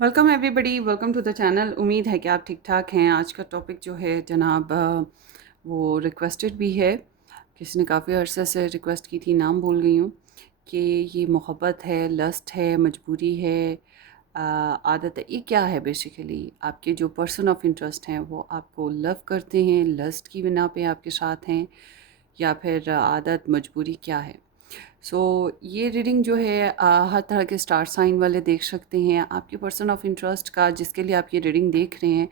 Welcome everybody, welcome to the channel. उम्मीद है कि आप ठीक ठाक हैं। आज का टॉपिक जो है जनाब वो रिक्वेस्टेड भी है। किसी ने काफ़ी अरसे से रिक्वेस्ट की थी, नाम भूल गई हूँ। कि ये मोहब्बत है, लस्ट है, मजबूरी है, आदत है, ये क्या है? बेसिकली आपके जो पर्सन ऑफ इंटरेस्ट हैं वो आपको लव करते हैं, लस्ट की बिना पे आपके साथ हैं, या फिर आदत, मजबूरी क्या है? सो ये रीडिंग जो है हर तरह के स्टार साइन वाले देख सकते हैं। आपके पर्सन ऑफ इंटरेस्ट का जिसके लिए आप ये रीडिंग देख रहे हैं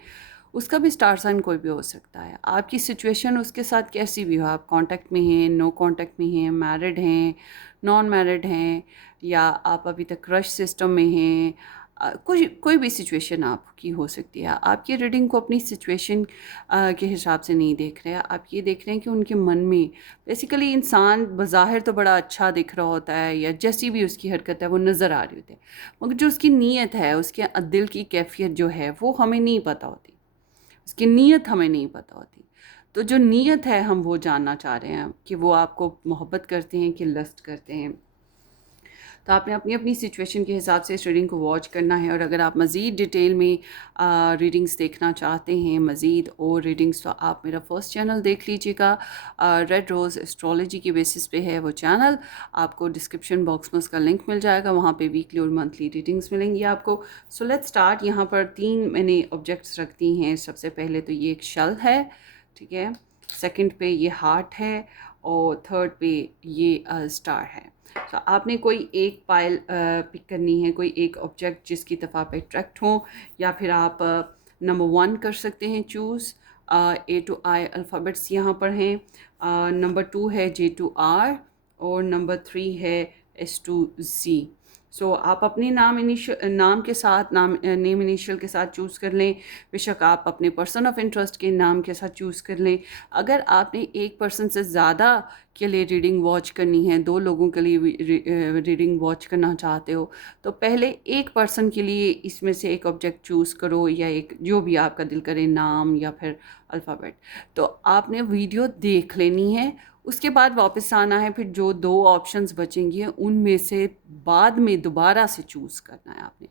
उसका भी स्टार साइन कोई भी हो सकता है। आपकी सिचुएशन उसके साथ कैसी भी हो, आप कांटेक्ट में हैं, नो कांटेक्ट में हैं, मैरिड हैं, नॉन मैरिड हैं, या आप अभी तक क्रश सिस्टम में हैं, कोई कोई भी सिचुएशन आपकी हो सकती है। आप ये रीडिंग को अपनी सिचुएशन के हिसाब से नहीं देख रहे हैं। आप ये देख रहे हैं कि उनके मन में बेसिकली इंसान बज़ाहिर तो बड़ा अच्छा दिख रहा होता है, या जैसी भी उसकी हरकत है वो नज़र आ रही होती है, मगर जो उसकी नीयत है, उसके दिल की कैफियत जो है वो हमें नहीं पता होती। उसकी नीयत हमें नहीं पता होती। तो जो नीयत है हम वो जानना चाह रहे हैं कि वो आपको मोहब्बत करते हैं कि लस्ट करते हैं। तो आपने अपनी अपनी सिचुएशन के हिसाब से इस रीडिंग को वॉच करना है। और अगर आप मज़ीद डिटेल में रीडिंग्स देखना चाहते हैं, मज़ीद और रीडिंग्स, तो आप मेरा फर्स्ट चैनल देख लीजिएगा। रेड रोज़ एस्ट्रोलॉजी के बेसिस पे है वो चैनल। आपको डिस्क्रिप्शन बॉक्स में उसका लिंक मिल जाएगा, वहाँ पे वीकली और मंथली रीडिंग्स मिलेंगी आपको। सो लेट्स स्टार्ट। यहाँ पर 3 मैंने ऑब्जेक्ट्स रखती हैं। सबसे पहले तो ये एक शल है, ठीक है। सेकंड पे ये हार्ट है, और थर्ड पे ये स्टार है। तो आपने कोई एक पाइल पिक करनी है, कोई एक ऑब्जेक्ट जिसकी तरफ आप अट्रैक्ट हों, या फिर आप नंबर 1 कर सकते हैं choose. A to I alphabets यहाँ पर हैं। नंबर 2 है जे टू आर, और नंबर 3 है एस टू ज़ी। सो आप अपने नाम के साथ, नेम इनिशियल के साथ चूज़ कर लें। बेशक आप अपने पर्सन ऑफ इंटरेस्ट के नाम के साथ चूज़ कर लें। अगर आपने एक पर्सन से ज़्यादा के लिए रीडिंग वॉच करनी है, 2 लोगों के लिए रीडिंग वॉच करना चाहते हो, तो पहले एक पर्सन के लिए इसमें से एक ऑब्जेक्ट चूज़ करो, या एक जो भी आपका दिल करे, नाम या फिर अल्फ़ाबेट। तो आपने वीडियो देख लेनी है, उसके बाद वापस आना है। फिर जो 2 ऑप्शंस बचेंगी उनमें से बाद में दोबारा से चूज़ करना है आपने।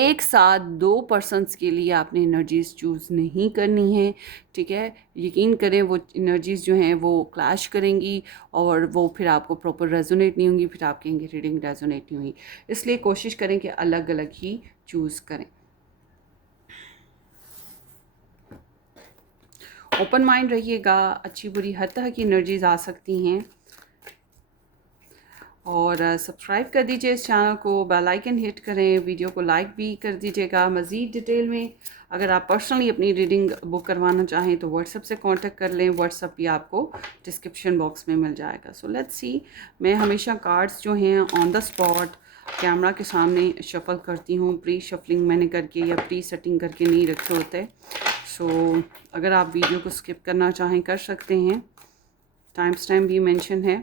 एक साथ 2 पर्सन्स के लिए आपने एनर्जीज़ चूज़ नहीं करनी है, ठीक है। यकीन करें वो एनर्जीज़ जो हैं वो क्लैश करेंगी, और वो फिर आपको प्रॉपर रेजोनेट नहीं होंगी, फिर आप कहेंगे रीडिंग रेजोनेट नहीं हुई। इसलिए कोशिश करें कि अलग अलग ही चूज़ करें। ओपन माइंड रहिएगा, अच्छी बुरी हर तरह की एनर्जीज़ आ सकती हैं। और सब्सक्राइब कर दीजिए इस चैनल को, बेल आइकन हिट करें, वीडियो को लाइक भी कर दीजिएगा। मज़ीद डिटेल में अगर आप पर्सनली अपनी रीडिंग बुक करवाना चाहें तो व्हाट्सएप से कांटेक्ट कर लें। व्हाट्सएप भी आपको डिस्क्रिप्शन बॉक्स में मिल जाएगा। So let's see. मैं हमेशा कार्ड्स जो हैं ऑन द स्पॉट कैमरा के सामने शफल करती हूँ। प्री शफलिंग मैंने करके या प्री सेटिंग करके नहीं रखे होते। सो अगर आप वीडियो को स्किप करना चाहें कर सकते हैं। टाइम स्टैम्प भी मेंशन है।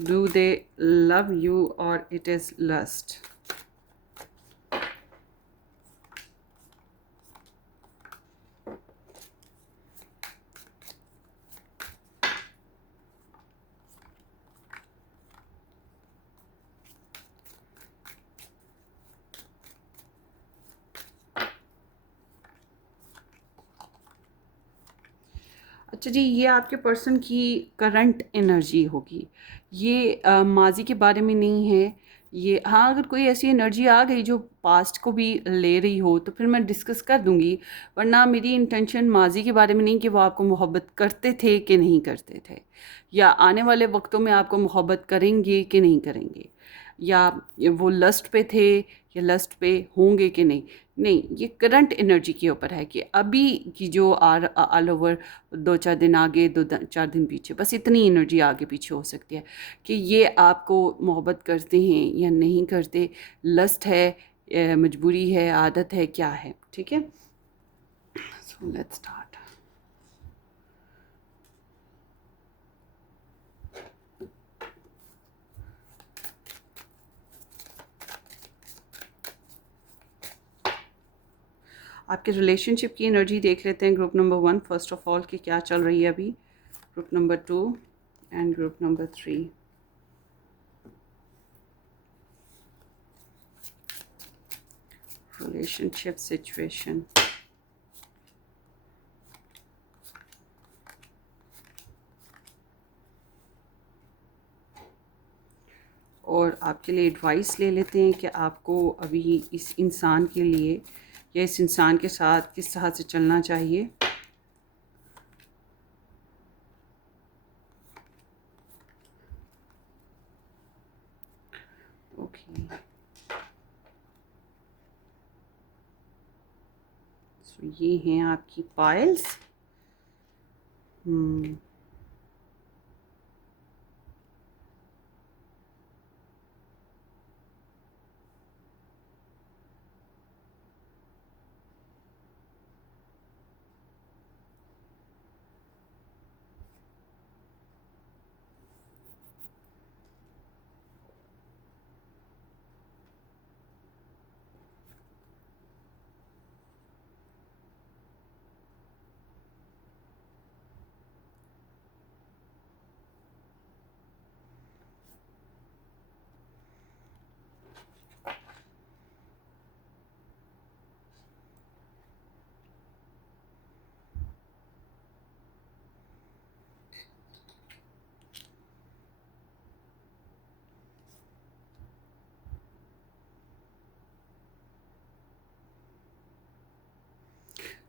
Do they love you or it is lust? अच्छा जी, ये आपके पर्सन की करंट एनर्जी होगी। ये माजी के बारे में नहीं है। ये, हाँ, अगर कोई ऐसी एनर्जी आ गई जो पास्ट को भी ले रही हो तो फिर मैं डिस्कस कर दूंगी। वरना मेरी इंटेंशन माजी के बारे में नहीं कि वो आपको मोहब्बत करते थे कि नहीं करते थे, या आने वाले वक्तों में आपको मोहब्बत करेंगे कि नहीं करेंगे, या वो लस्ट पे थे या लस्ट पे होंगे कि नहीं। नहीं, ये करंट एनर्जी के ऊपर है कि अभी की जो ऑल ओवर 2-4 दिन आगे, 2-4 दिन पीछे, बस इतनी एनर्जी आगे पीछे हो सकती है कि ये आपको मोहब्बत करते हैं या नहीं करते, लस्ट है, मजबूरी है, आदत है, क्या है, ठीक है। सो लेट्स स्टार्ट। आपके रिलेशनशिप की एनर्जी देख लेते हैं। Group number 1 first of all कि क्या चल रही है अभी, group number 2 and group number 3। Relationship situation. और आपके लिए एडवाइस ले लेते हैं कि आपको अभी इस इंसान के लिए या इस इंसान के साथ किस तरह से चलना चाहिए। ओके, सो ये हैं आपकी पाइल्स।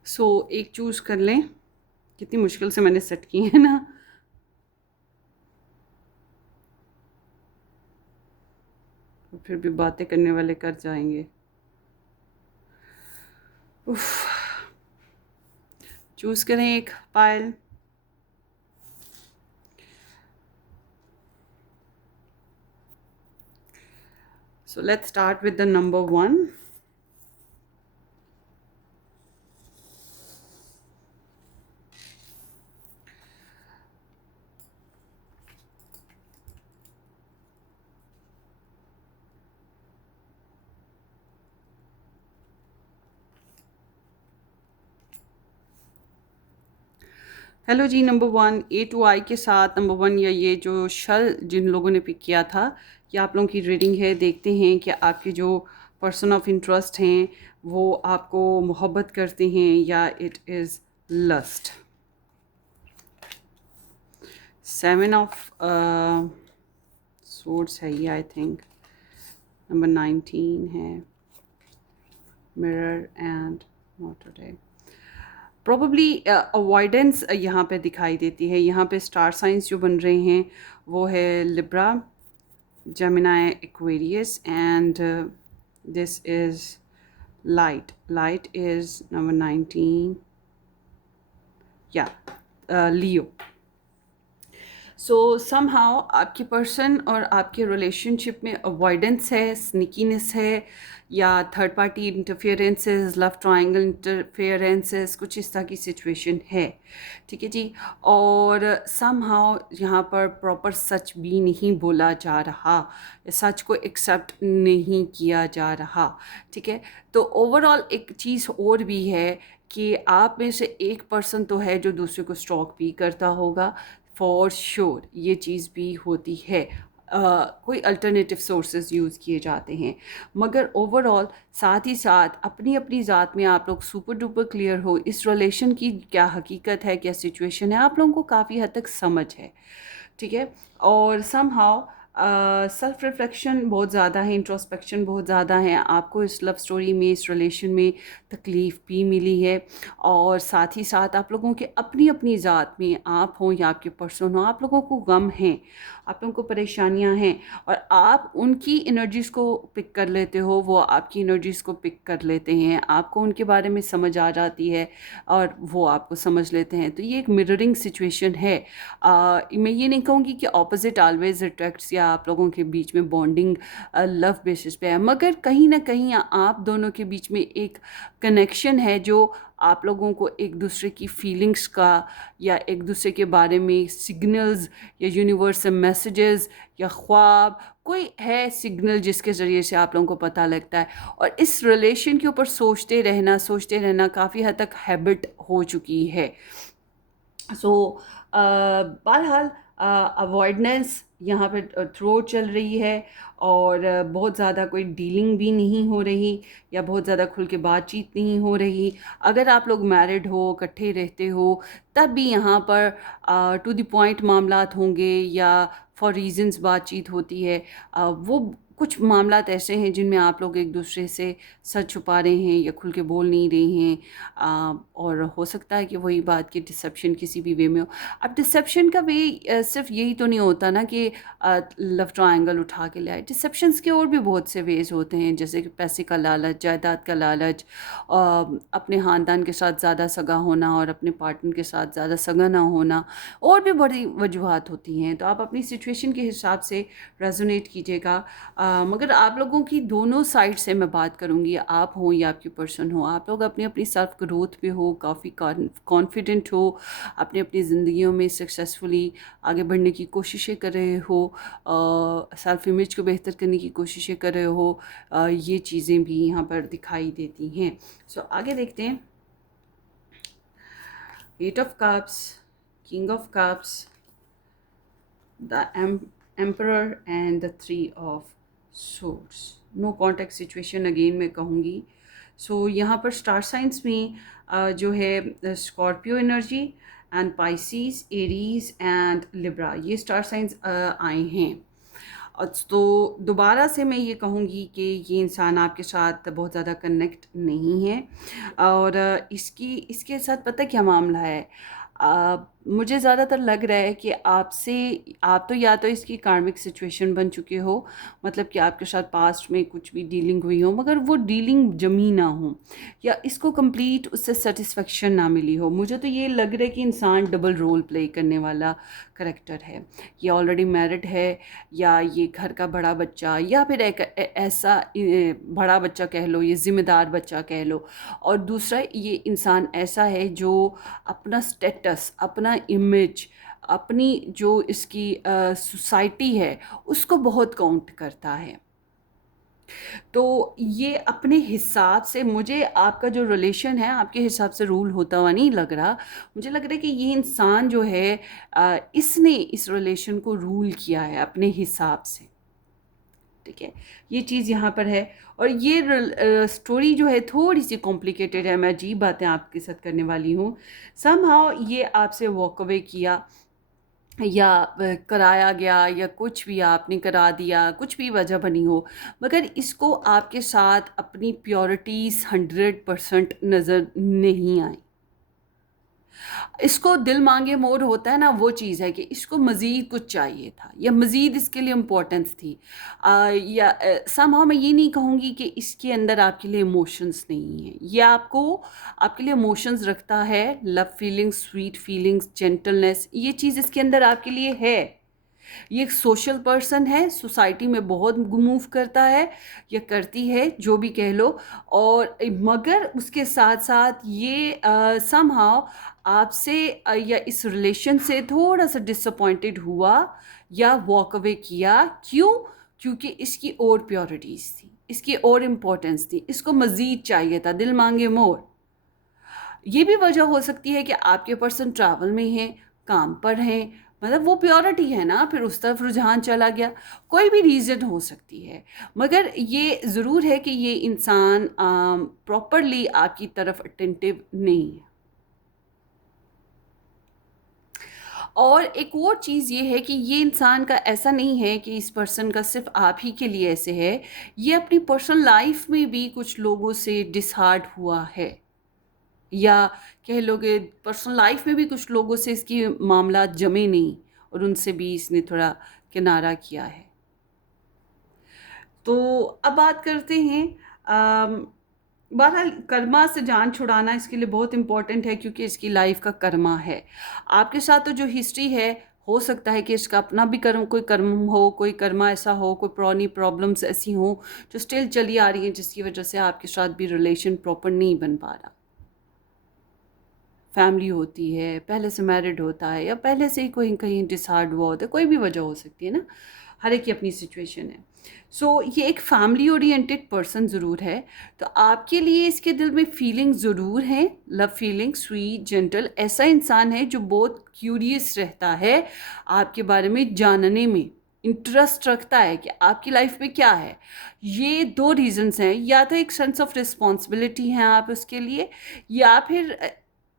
सो एक चूज़ कर लें। कितनी मुश्किल से मैंने सेट की है ना। और फिर भी बातें करने वाले कर जाएंगे। उफ, चूज़ करें एक pile. So let's start with the number 1। Hello जी, नंबर 1 ए टू आई के साथ नंबर 1 या ये जो शल जिन लोगों ने पिक किया था, ये आप लोगों की रीडिंग है। देखते हैं कि आपके जो पर्सन ऑफ इंटरेस्ट हैं वो आपको मोहब्बत करते हैं या it is lust. 7 of swords है ये, आई थिंक नंबर 19 है, mirror and not today. Probably avoidance यहाँ पे दिखाई देती है। यहाँ पे स्टार साइंस जो बन रहे हैं वो है Libra, Gemini, Aquarius and this is light. Light is number 19 या लियो। सो समहाउ आपकी पर्सन और आपके रिलेशनशिप में अवॉइडेंस है, स्निकीनेस है, या third party interferences, love triangle interferences, कुछ इस तरह की सिचुएशन है। ठीक है जी। और समहाउ यहाँ पर प्रॉपर सच भी नहीं बोला जा रहा, सच को एक्सेप्ट नहीं किया जा रहा। ठीक है। तो ओवरऑल एक चीज़ और भी है कि आप में से एक पर्सन तो है जो दूसरे को स्टॉक भी करता होगा, फॉर श्योर ये चीज़ भी होती है। कोई अल्टरनेटिव सोर्सेज यूज़ किए जाते हैं, मगर ओवरऑल साथ ही साथ अपनी अपनी ज़ात में आप लोग सुपर डुपर क्लियर हो, इस रिलेशन की क्या हकीकत है, क्या सिचुएशन है, आप लोगों को काफ़ी हद तक समझ है। ठीक है। और समहाउ सेल्फ रिफ्लेक्शन बहुत ज़्यादा है, इंट्रोस्पेक्शन बहुत ज़्यादा है। आपको इस लव स्टोरी में, इस रिलेशन में तकलीफ़ भी मिली है, और साथ ही साथ आप लोगों के अपनी अपनी ज़ात में, आप हों या आपके पर्सन हो, आप लोगों को गम हैं, आप लोगों को परेशानियां हैं, और आप उनकी एनर्जीज़ को पिक कर लेते हो, वो आपकी एनर्जीज़ को पिक कर लेते हैं। आपको उनके बारे में समझ आ जाती है और वो आपको समझ लेते हैं। तो ये एक मिररिंग सिचुएशन है। मैं ये नहीं कहूँगी कि ऑपोजिट ऑलवेज अट्रैक्ट्स या आप लोगों के बीच में बॉन्डिंग लव बेसिस पे है, मगर कहीं ना कहीं आप दोनों के बीच में एक कनेक्शन है जो आप लोगों को एक दूसरे की फीलिंग्स का या एक दूसरे के बारे में सिग्नल्स या यूनिवर्सल मैसेजेस या ख्वाब, कोई है सिग्नल जिसके ज़रिए से आप लोगों को पता लगता है। और इस रिलेशन के ऊपर सोचते रहना काफ़ी हद तक हैबिट हो चुकी है। सो बहरहाल अवॉइडनेस यहाँ पे थ्रो चल रही है, और बहुत ज़्यादा कोई डीलिंग भी नहीं हो रही या बहुत ज़्यादा खुल के बातचीत नहीं हो रही। अगर आप लोग मैरिड हो, इकट्ठे रहते हो, तब भी यहाँ पर टू द पॉइंट मामलात होंगे या फॉर रीजंस बातचीत होती है। वो कुछ मामलात ऐसे हैं जिनमें आप लोग एक दूसरे से सच छुपा रहे हैं या खुल के बोल नहीं रहे हैं। और हो सकता है कि वही बात की डिसेप्शन किसी भी वे में हो। अब डिसेप्शन का वे सिर्फ यही तो नहीं होता ना कि लव ट्रायंगल उठा के ले आए। डिसेप्शंस के और भी बहुत से वेज होते हैं, जैसे कि पैसे का लालच, जायदाद का लालच, अपने ख़ानदान के साथ ज़्यादा सगा होना और अपने पार्टनर के साथ ज़्यादा सगा ना होना, और भी बड़ी वजूहत होती हैं। तो आप अपनी सिचुएशन के हिसाब से रेजोनेट कीजिएगा। मगर आप लोगों की दोनों साइड से मैं बात करूँगी, आप हो या आपकी पर्सन हो, आप लोग अपनी अपनी सेल्फ ग्रोथ पे हो, काफ़ी कॉन्फिडेंट हो, अपनी अपनी ज़िंदगियों में सक्सेसफुली आगे बढ़ने की कोशिशें कर रहे हो, सेल्फ इमेज को बेहतर करने की कोशिशें कर रहे हो। ये चीज़ें भी यहाँ पर दिखाई देती हैं। सो आगे देखते हैं। Eight of cups, king of cups, the emperor and the three of swords. No contact situation again मैं कहूँगी। सो यहाँ पर स्टार साइंस में जो है Scorpio energy and Pisces, Aries and Libra, ये स्टार साइंस आए हैं। तो दोबारा से मैं ये कहूँगी कि ये इंसान आपके साथ बहुत ज़्यादा कनेक्ट नहीं है। और इसके साथ पता क्या मामला है, मुझे ज़्यादातर लग रहा है कि आप तो या तो इसकी कार्मिक सिचुएशन बन चुके हो, मतलब कि आपके साथ पास्ट में कुछ भी डीलिंग हुई हो, मगर वो डीलिंग जमी ना हो या इसको कंप्लीट उससे सेटिस्फेक्शन ना मिली हो। मुझे तो ये लग रहा है कि इंसान डबल रोल प्ले करने वाला करेक्टर है। ये ऑलरेडी मैरिड है, या ये घर का बड़ा बच्चा, या फिर एक ऐसा बड़ा बच्चा कह लो, ये ज़िम्मेदार बच्चा कह लो। और दूसरा, ये इंसान ऐसा है जो अपना स्टेटस, अपना इमेज, अपनी जो इसकी सोसाइटी है उसको बहुत काउंट करता है। तो ये अपने हिसाब से, मुझे आपका जो रिलेशन है आपके हिसाब से रूल होता हुआ नहीं लग रहा। मुझे लग रहा है कि ये इंसान जो है इसने इस रिलेशन को रूल किया है अपने हिसाब से। ठीक है, ये चीज़ यहाँ पर है। और ये स्टोरी जो है थोड़ी सी कॉम्प्लिकेटेड है, मैं अजीब बातें आपके साथ करने वाली हूँ। समहाउ ये आपसे वॉक अवे किया या कराया गया, या कुछ भी आपने करा दिया, कुछ भी वजह बनी हो, मगर इसको आपके साथ अपनी प्योरिटीज़ 100% नज़र नहीं आई। इसको दिल मांगे मोर होता है ना, वो चीज़ है कि इसको मज़ीद कुछ चाहिए था या मज़ीद इसके लिए इम्पोर्टेंस थी। या समहाउ मैं ये नहीं कहूँगी कि इसके अंदर आपके लिए इमोशंस नहीं है। ये आपके लिए इमोशंस रखता है, love feelings, sweet feelings, gentleness, ये चीज़ इसके अंदर आपके लिए है। ये एक सोशल पर्सन है, सोसाइटी में बहुत मूव करता है या करती है, जो भी कह लो। और मगर उसके साथ साथ ये समहाउ आपसे या इस रिलेशन से थोड़ा सा डिसअपॉइंटेड हुआ या वॉक अवे किया। क्यों? क्योंकि इसकी और प्योरिटीज़ थी, इसकी और इम्पोर्टेंस थी, इसको मज़ीद चाहिए था, दिल मांगे मोर। ये भी वजह हो सकती है कि आपके पर्सन ट्रैवल में हैं, काम पर हैं, मतलब वो प्योरिटी है ना, फिर उस तरफ रुझान चला गया। कोई भी रीज़न हो सकती है, मगर ये ज़रूर है कि ये इंसान प्रॉपरली आपकी तरफ अटेंटिव नहीं है। और एक और चीज़ ये है कि ये इंसान का ऐसा नहीं है कि इस पर्सन का सिर्फ आप ही के लिए ऐसे है, ये अपनी पर्सनल लाइफ में भी कुछ लोगों से डिसहार्ट हुआ है, या कह लोगे पर्सनल लाइफ में भी कुछ लोगों से इसकी मामला जमे नहीं और उनसे भी इसने थोड़ा किनारा किया है। तो अब बात करते हैं, बहरहाल कर्मा से जान छुड़ाना इसके लिए बहुत इम्पोर्टेंट है, क्योंकि इसकी लाइफ का कर्मा है। आपके साथ तो जो हिस्ट्री है, हो सकता है कि इसका अपना भी कोई कर्म हो, कोई कर्मा ऐसा हो, कोई पुरानी प्रॉब्लम्स ऐसी हों जो स्टिल चली आ रही हैं, जिसकी वजह से आपके साथ भी रिलेशन प्रॉपर नहीं बन पा रहा। फैमिली होती है, पहले से मैरिड होता है, या पहले से ही कोई कहीं डिसहार्ड हुआ होता है, कोई भी वजह हो सकती है ना, हर एक की अपनी सिचुएशन है। सो ये एक फैमिली ओरिएंटेड पर्सन ज़रूर है। तो आपके लिए इसके दिल में फीलिंग ज़रूर है, लव फीलिंग, स्वीट, जेंटल। ऐसा इंसान है जो बहुत क्यूरियस रहता है आपके बारे में जानने में। इंटरेस्ट रखता है कि आपकी लाइफ में क्या है। ये दो रीजंस हैं, या तो एक सेंस ऑफ रिस्पॉन्सिबिलिटी है आप उसके लिए, या फिर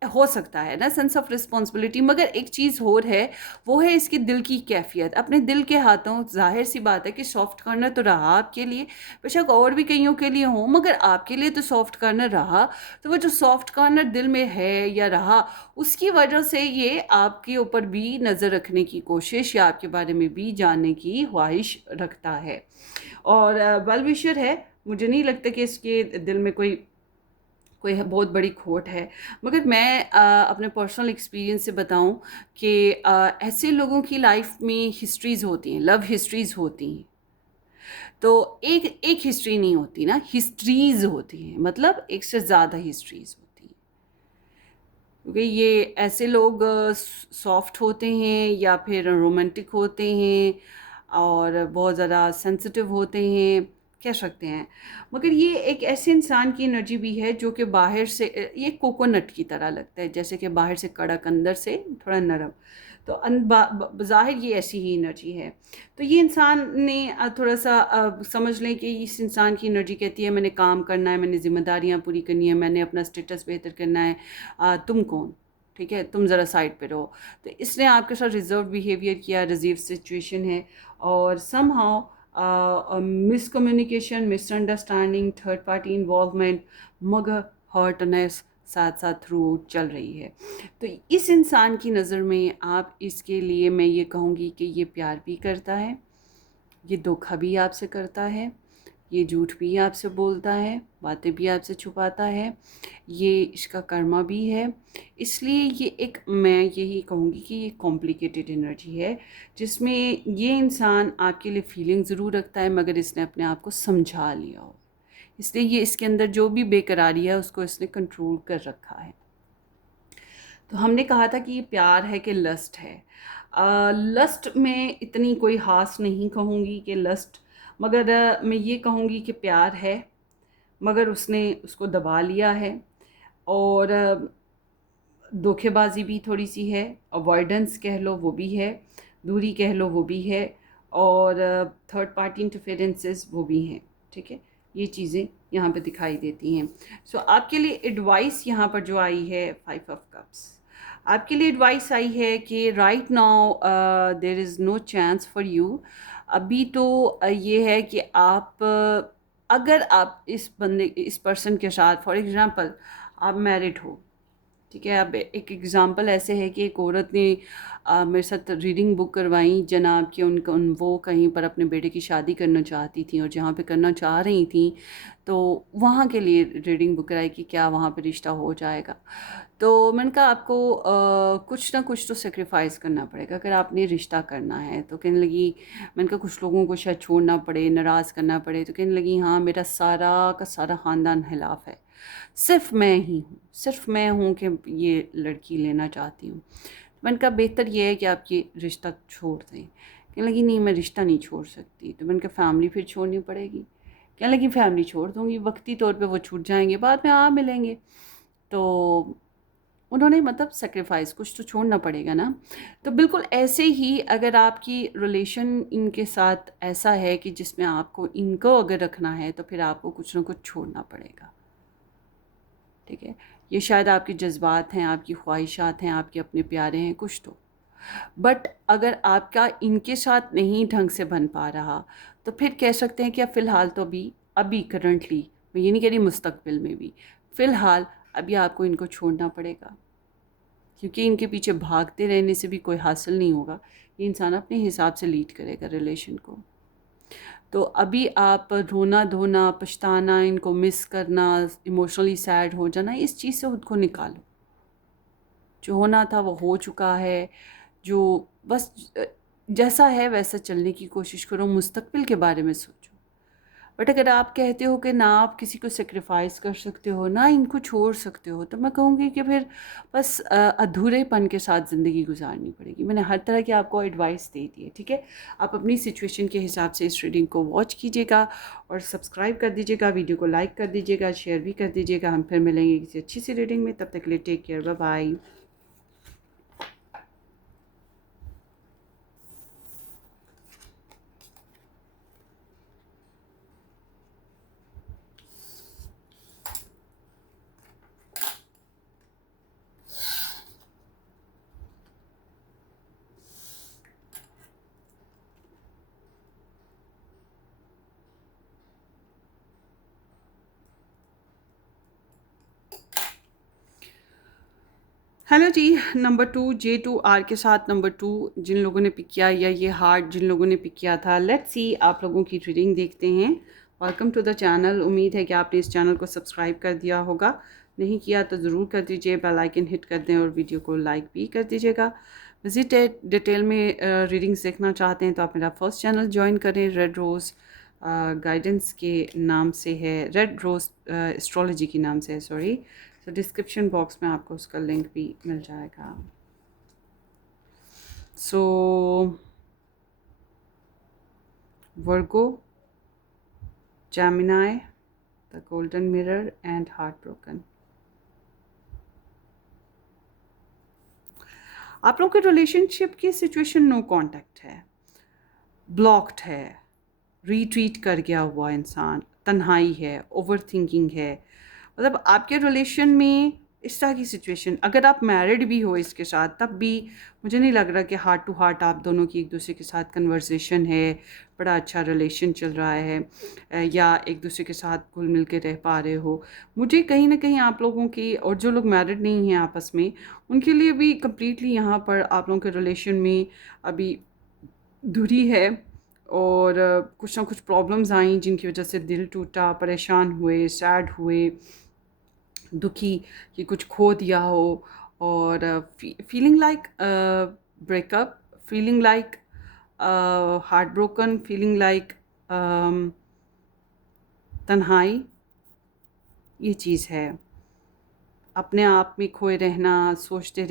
हो सकता है ना सेंस ऑफ रिस्पॉन्सिबिलिटी, मगर एक चीज़ और है, वो है इसकी दिल की कैफियत। अपने दिल के हाथों, जाहिर सी बात है कि सॉफ्ट कॉर्नर तो रहा आपके लिए, बेशक और भी कईयों के लिए हो, मगर आपके लिए तो सॉफ्ट कॉर्नर रहा। तो वो जो सॉफ्ट कॉर्नर दिल में है या रहा, उसकी वजह से ये आपके ऊपर भी नज़र रखने की कोशिश या आपके बारे में भी जानने की ख्वाहिश रखता है, और वेल विशर है। मुझे नहीं लगता कि इसके दिल में कोई कोई बहुत बड़ी खोट है। मगर मैं अपने पर्सनल एक्सपीरियंस से बताऊं कि ऐसे लोगों की लाइफ में हिस्ट्रीज़ होती हैं, लव हिस्ट्रीज़ होती हैं। तो एक एक हिस्ट्री नहीं होती ना, हिस्ट्रीज़ होती हैं, मतलब एक से ज़्यादा हिस्ट्रीज़ होती हैं। क्योंकि ये ऐसे लोग सॉफ्ट होते हैं या फिर रोमांटिक होते हैं और बहुत ज़्यादा सेंसिटिव होते हैं, कह सकते हैं। मगर ये एक ऐसे इंसान की एनर्जी भी है जो कि बाहर से ये कोकोनट की तरह लगता है, जैसे कि बाहर से कड़क अंदर से थोड़ा नरम। तो ज़ाहिर ये ऐसी ही एनर्जी है। तो ये इंसान ने थोड़ा सा समझ लें कि इस इंसान की एनर्जी कहती है मैंने काम करना है, मैंने ज़िम्मेदारियाँ पूरी करनी है, मैंने अपना स्टेटस बेहतर करना है। तुम कौन, ठीक है, तुम ज़रा साइड पे रहो। तो इसने आपके साथ रिजर्व बिहेवियर किया, रिजर्व सिचुएशन है, और somehow miscommunication, misunderstanding, third party involvement, मगर हर्टनेस साथ साथ थ्रू चल रही है। तो इस इंसान की नज़र में आप इसके लिए मैं ये कहूँगी कि ये प्यार भी करता है, ये धोखा भी आपसे करता है, ये झूठ भी आपसे बोलता है, बातें भी आपसे छुपाता है, ये इसका कर्मा भी है। इसलिए ये एक, मैं यही कहूँगी कि ये कॉम्प्लिकेटेड एनर्जी है, जिसमें ये इंसान आपके लिए फीलिंग ज़रूर रखता है, मगर इसने अपने आप को समझा लिया हो, इसलिए ये इसके अंदर जो भी बेकरारी है उसको इसने कंट्रोल कर रखा है। तो हमने कहा था कि ये प्यार है कि लस्ट है। लस्ट में इतनी कोई ख़ास नहीं कहूँगी कि लस्ट, मगर मैं ये कहूँगी कि प्यार है, मगर उसने उसको दबा लिया है। और धोखेबाजी भी थोड़ी सी है, अवॉइडेंस कह लो वो भी है, दूरी कह लो वो भी है, और थर्ड पार्टी इंटरफेरेंसेस वो भी हैं, ठीक है। ये चीज़ें यहाँ पे दिखाई देती हैं। सो आपके लिए एडवाइस यहाँ पर जो आई है, 5 ऑफ कप्स, आपके लिए एडवाइस आई है कि right now there is no chance for you. अभी तो ये है कि आप अगर आप इस बंदे, इस पर्सन के साथ, फॉर एग्ज़ाम्पल आप मैरिड हो, ठीक है। अब एक एग्ज़ाम्पल ऐसे है कि एक औरत ने मेरे साथ रीडिंग बुक करवाई जनाब कि वो कहीं पर अपने बेटे की शादी करना चाहती थी, और जहाँ पे करना चाह रही थी तो वहाँ के लिए रीडिंग बुक कराई कि क्या वहाँ पे रिश्ता हो जाएगा। तो मैंने कहा आपको कुछ ना कुछ तो सेक्रीफाइस करना पड़ेगा अगर आपने रिश्ता करना है। तो कहने लगी, मैंने कहा कुछ लोगों को शायद छोड़ना पड़े, नाराज़ करना पड़े। तो कहने लगी हाँ, मेरा सारा का सारा ख़ानदान खिलाफ़ है, सिर्फ मैं ही हूँ, सिर्फ मैं हूँ कि ये लड़की लेना चाहती हूँ। मैंने कहा बेहतर ये है कि आप ये रिश्ता छोड़ दें। कहने लगी नहीं, मैं रिश्ता नहीं छोड़ सकती। तो मैंने कहा फैमिली फिर छोड़नी पड़ेगी। कहने लगी फैमिली छोड़ दूँगी, वक्ती तौर पे वो छूट जाएंगे, बाद में आ मिलेंगे। तो उन्होंने मतलब सेक्रीफाइस कुछ तो छोड़ना पड़ेगा ना। तो बिल्कुल ऐसे ही अगर आपकी रिलेशन इनके साथ ऐसा है कि जिसमें आपको इनको अगर रखना है तो फिर आपको कुछ ना कुछ छोड़ना पड़ेगा, ठीक है। ये शायद आपके जज्बात हैं, आपकी ख्वाहिशात हैं, आपके अपने प्यारे हैं, कुछ तो। बट अगर आपका इनके साथ नहीं ढंग से बन पा रहा तो फिर कह सकते हैं कि अब फ़िलहाल तो अभी अभी करंटली, मैं ये नहीं कह रही मुस्तकबिल में भी, फ़िलहाल अभी आपको इनको छोड़ना पड़ेगा, क्योंकि इनके पीछे भागते रहने से भी कोई हासिल नहीं होगा। ये इंसान अपने हिसाब से लीड करेगा रिलेशन को। तो अभी आप रोना धोना, पछताना, इनको मिस करना, इमोशनली सैड हो जाना, इस चीज़ से खुद को निकालो। जो होना था वो हो चुका है। जो बस जैसा है वैसा चलने की कोशिश करो, मुस्तकबिल के बारे में सोचो। बट अगर आप कहते हो कि ना आप किसी को सेक्रीफाइस कर सकते हो, ना इनको छोड़ सकते हो, तो मैं कहूँगी कि फिर बस अधूरेपन के साथ ज़िंदगी गुजारनी पड़ेगी। मैंने हर तरह की आपको एडवाइस दे दी है, ठीक है। आप अपनी सिचुएशन के हिसाब से इस रीडिंग को वॉच कीजिएगा और सब्सक्राइब कर दीजिएगा, वीडियो को लाइक कर दीजिएगा, शेयर भी कर दीजिएगा। हम फिर मिलेंगे किसी अच्छी सी रीडिंग में, तब तक के लिए take care, bye bye. Hello जी। नंबर 2 J2R के साथ नंबर 2 जिन लोगों ने पिक किया, या ये हार्ट जिन लोगों ने पिक किया था, लेट्स सी आप लोगों की रीडिंग देखते हैं। Welcome to the channel. उम्मीद है कि आपने इस चैनल को सब्सक्राइब कर दिया होगा। नहीं किया तो ज़रूर कर दीजिए, बेल आइकन हिट कर दें और वीडियो को लाइक भी कर दीजिएगा। विजिट डिटेल में रीडिंग्स देखना चाहते हैं तो आप मेरा फर्स्ट चैनल ज्वाइन करें। रेड रोज़ गाइडेंस के नाम से है, रेड रोज़ एस्ट्रोलॉजी के नाम से है, सॉरी। तो डिस्क्रिप्शन बॉक्स में आपको उसका लिंक भी मिल जाएगा। So Virgo, Gemini, the golden mirror and heart broken. आप लोगों के रिलेशनशिप की सिचुएशन नो कांटेक्ट है, ब्लॉक्ड है, रिट्रीट कर गया हुआ इंसान, तन्हाई है, ओवर थिंकिंग है। मतलब आपके रिलेशन में इस तरह की सिचुएशन, अगर आप मैरिड भी हो इसके साथ, तब भी मुझे नहीं लग रहा कि हार्ट टू हार्ट आप दोनों की एक दूसरे के साथ कन्वर्सेशन है, बड़ा अच्छा रिलेशन चल रहा है, या एक दूसरे के साथ घुल मिल के रह पा रहे हो। मुझे कहीं ना कहीं आप लोगों की, और जो लोग मैरिड नहीं हैं आपस में, उनके लिए भी कम्प्लीटली यहाँ पर आप लोगों के रिलेशन में अभी दूरी है। और कुछ ना कुछ प्रॉब्लम्स आई जिनकी वजह से दिल टूटा, परेशान हुए, सैड हुए, दुखी कि कुछ खो दिया हो। और feeling like breakup, feeling like heart broken, feeling like तन्हाई, ये चीज़ है। अपने आप में खोए रहना, सोचते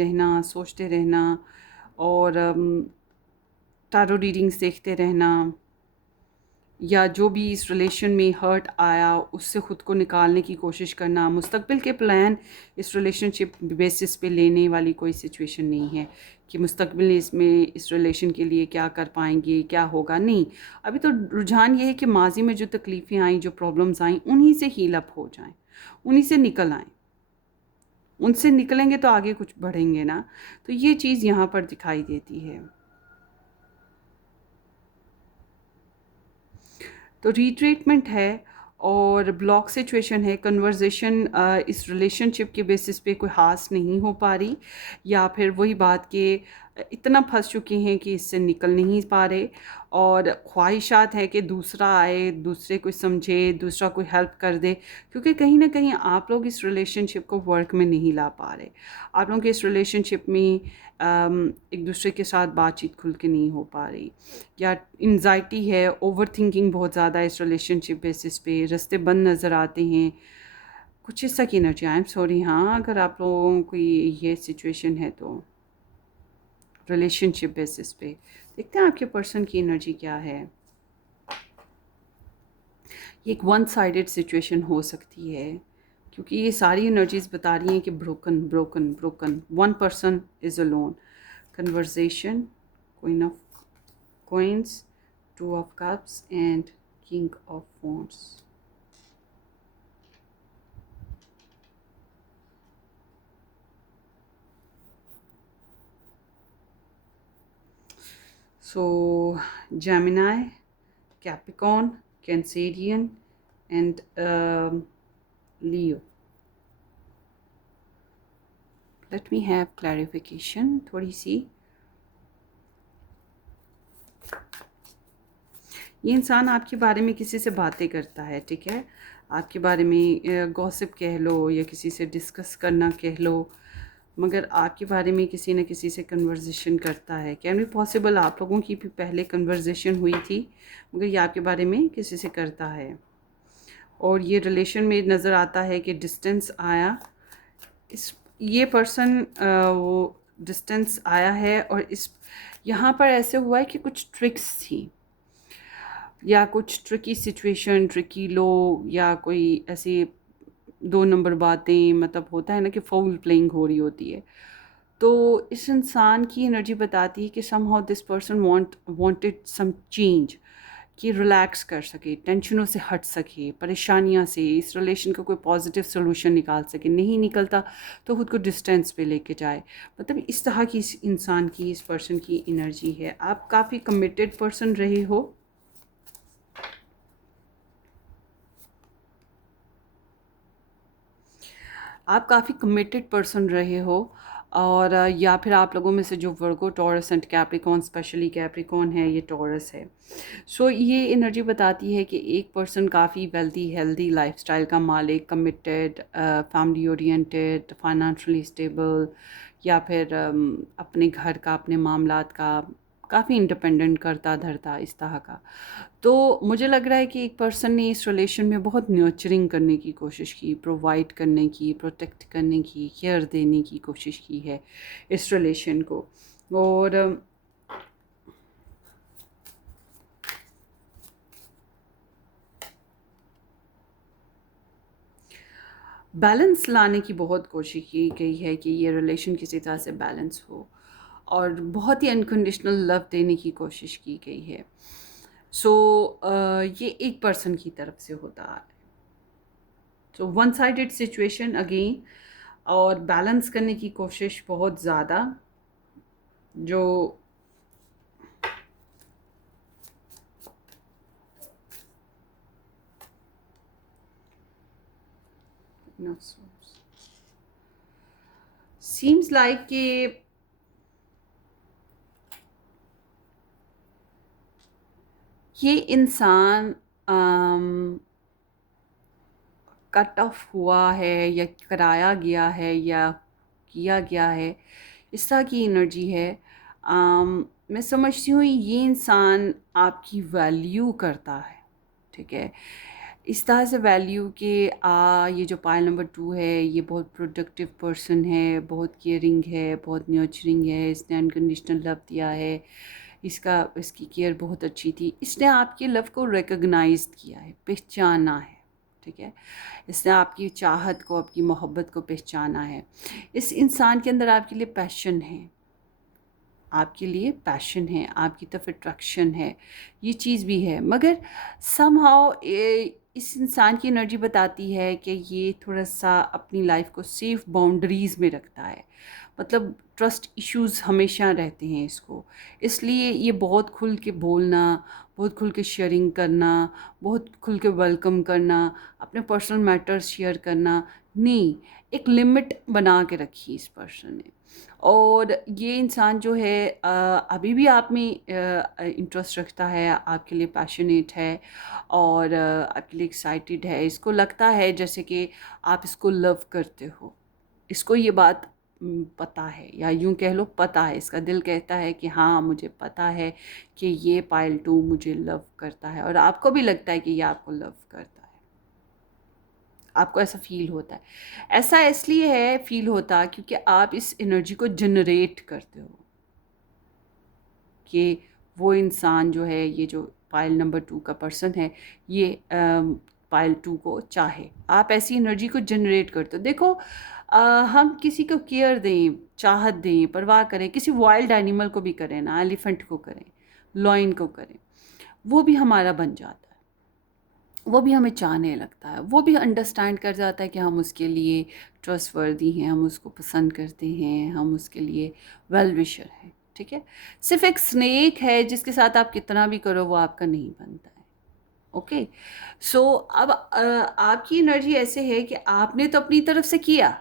रहना, और टारो रीडिंग्स देखते रहना, या जो भी इस रिलेशन में हर्ट आया उससे ख़ुद को निकालने की कोशिश करना। मुस्तकबिल के प्लान इस रिलेशनशिप बेसिस पे लेने वाली कोई सिचुएशन नहीं है कि मुस्तकबिल में इसमें इस रिलेशन के लिए क्या कर पाएंगे, क्या होगा, नहीं। अभी तो रुझान ये है कि माजी में जो तकलीफ़ें आई, जो प्रॉब्लम्स आई, उन्हीं से हील अप हो जाएं, उन्हीं से निकल आएँ। उनसे निकलेंगे तो आगे कुछ बढ़ेंगे ना। तो ये चीज़ यहाँ पर दिखाई देती है। तो रीट्रीटमेंट है और ब्लॉक सिचुएशन है। कन्वर्जेशन इस रिलेशनशिप के बेसिस पे कोई ख़ास नहीं हो पा रही, या फिर वही बात कि इतना फंस चुके हैं कि इससे निकल नहीं पा रहे, और ख्वाहिशात है कि दूसरा आए, दूसरे को समझे, दूसरा कोई हेल्प कर दे, क्योंकि कहीं ना कहीं आप लोग इस रिलेशनशिप को वर्क में नहीं ला पा रहे। आप लोगों के इस रिलेशनशिप में एक दूसरे के साथ बातचीत खुल के नहीं हो पा रही, या एंजाइटी है, ओवर थिंकिंग बहुत ज़्यादा इस रिलेशनशिप बेसिस पे, रास्ते बंद नज़र आते हैं, कुछ इस तरह की एनर्जी। आई एम सॉरी, हाँ, अगर आप लोगों को ये सिचुएशन है तो रिलेशनशिप बेसिस पे देखते हैं आपके पर्सन की एनर्जी क्या है। ये एक वन साइडेड सिचुएशन हो सकती है, क्योंकि ये सारी एनर्जीज बता रही हैं कि broken broken broken, one person is alone. Conversation, queen of coins, two of cups and king of wands. So Gemini, Capricorn, Cancerian and Leo. Let me have clarification थोड़ी सी। ये इंसान आपके बारे में किसी से बातें करता है, ठीक है, आपके बारे में गॉसिप कह लो या किसी से डिस्कस करना कह लो, मगर आपके बारे में किसी न किसी से कन्वर्सेशन करता है। कैन बी पॉसिबल आप लोगों की भी पहले कन्वर्सेशन हुई थी, मगर ये आपके बारे में किसी से करता है। और ये रिलेशन में नज़र आता है कि डिस्टेंस आया, इस ये पर्सन वो डिस्टेंस आया है, और इस यहाँ पर ऐसे हुआ है कि कुछ ट्रिक्स थी, या कुछ ट्रिकी सिचुएशन, ट्रिकी लोग, या कोई ऐसी दो नंबर बातें, मतलब होता है ना कि फाउल प्लेइंग हो रही होती है। तो इस इंसान की एनर्जी बताती है कि somehow this person wanted some change, कि रिलैक्स कर सके, टेंशनों से हट सके, परेशानियां से, इस रिलेशन का कोई पॉजिटिव सोल्यूशन निकाल सके। नहीं निकलता तो खुद को डिस्टेंस पे लेके जाए। मतलब इस तरह की इस इंसान की, इस पर्सन की एनर्जी है। आप काफ़ी कमिटेड पर्सन रहे हो, आप काफ़ी कमिटेड पर्सन रहे हो, और या फिर आप लोगों में से जो Virgo, Taurus and Capricorn, specially Capricorn है, ये टॉरस है। सो ये एनर्जी बताती है कि एक पर्सन काफ़ी वेल्दी हेल्दी लाइफस्टाइल का मालिक, committed, family oriented, financially stable, या फिर अपने घर का, अपने मामलात का काफ़ी इंडिपेंडेंट, करता धरता इस तरह का। तो मुझे लग रहा है कि एक पर्सन ने इस रिलेशन में बहुत नर्चरिंग करने की कोशिश की, प्रोवाइड करने की, प्रोटेक्ट करने की, केयर देने की कोशिश की है इस रिलेशन को। और बैलेंस लाने की बहुत कोशिश की गई है कि ये रिलेशन किसी तरह से बैलेंस हो, और बहुत ही अनकंडीशनल लव देने की कोशिश की गई है। सो ये एक पर्सन की तरफ से होता है। So one sided situation again, और बैलेंस करने की कोशिश बहुत ज़्यादा, जो सीम्स लाइक कि ये इंसान कट ऑफ हुआ है, या कराया गया है, या किया गया है, इस तरह की एनर्जी है। मैं समझती हूँ ये इंसान आपकी वैल्यू करता है, ठीक है। इस तरह से वैल्यू कि ये जो पाइल नंबर 2 है, ये बहुत प्रोडक्टिव पर्सन है, बहुत केयरिंग है, बहुत नर्चरिंग है, इसने अनकंडीशनल लव दिया है, इसकी केयर बहुत अच्छी थी, इसने आपके लव को रिकग्नाइज किया है, पहचाना है, ठीक है। इसने आपकी चाहत को, आपकी मोहब्बत को पहचाना है। इस इंसान के अंदर आपके लिए पैशन है, आपके लिए पैशन है, आपकी तरफ अट्रैक्शन है, ये चीज़ भी है। मगर समहाउ इस इंसान की एनर्जी बताती है कि ये थोड़ा सा अपनी लाइफ को सेफ बाउंड्रीज़ में रखता है, मतलब ट्रस्ट इश्यूज़ हमेशा रहते हैं इसको, इसलिए ये बहुत खुल के बोलना, बहुत खुल के शेयरिंग करना, बहुत खुल के वेलकम करना, अपने पर्सनल मैटर्स शेयर करना नहीं, एक लिमिट बना के रखी इस पर्सन ने। और ये इंसान जो है अभी भी आप में इंटरेस्ट रखता है, आपके लिए पैशनेट है, और आपके लिए एक्साइटेड है। इसको लगता है जैसे कि आप इसको लव करते हो, इसको ये बात पता है, या यूं कह लो पता है, इसका दिल कहता है कि हाँ मुझे पता है कि ये पायल 2 मुझे लव करता है, और आपको भी लगता है कि ये आपको लव करता है, आपको ऐसा फील होता है। ऐसा इसलिए है फील होता क्योंकि आप इस एनर्जी को जनरेट करते हो कि वो इंसान जो है, ये जो पाइल नंबर 2 का पर्सन है, ये पाइल 2 को चाहे, आप ऐसी एनर्जी को जनरेट करते हो। देखो हम किसी को केयर दें, चाहत दें, परवाह करें, किसी वाइल्ड एनिमल को भी करें ना, एलिफेंट को करें, लॉयन को करें, वो भी हमारा बन जाता है, वो भी हमें चाहने लगता है, वो भी अंडरस्टैंड कर जाता है कि हम उसके लिए ट्रस्टवर्दी हैं, हम उसको पसंद करते हैं, हम उसके लिए वेल विशर हैं, ठीक है। सिर्फ एक स्नेक है जिसके साथ आप कितना भी करो वो आपका नहीं बनता है, ओके। सो अब आपकी एनर्जी ऐसे है कि आपने तो अपनी तरफ से किया,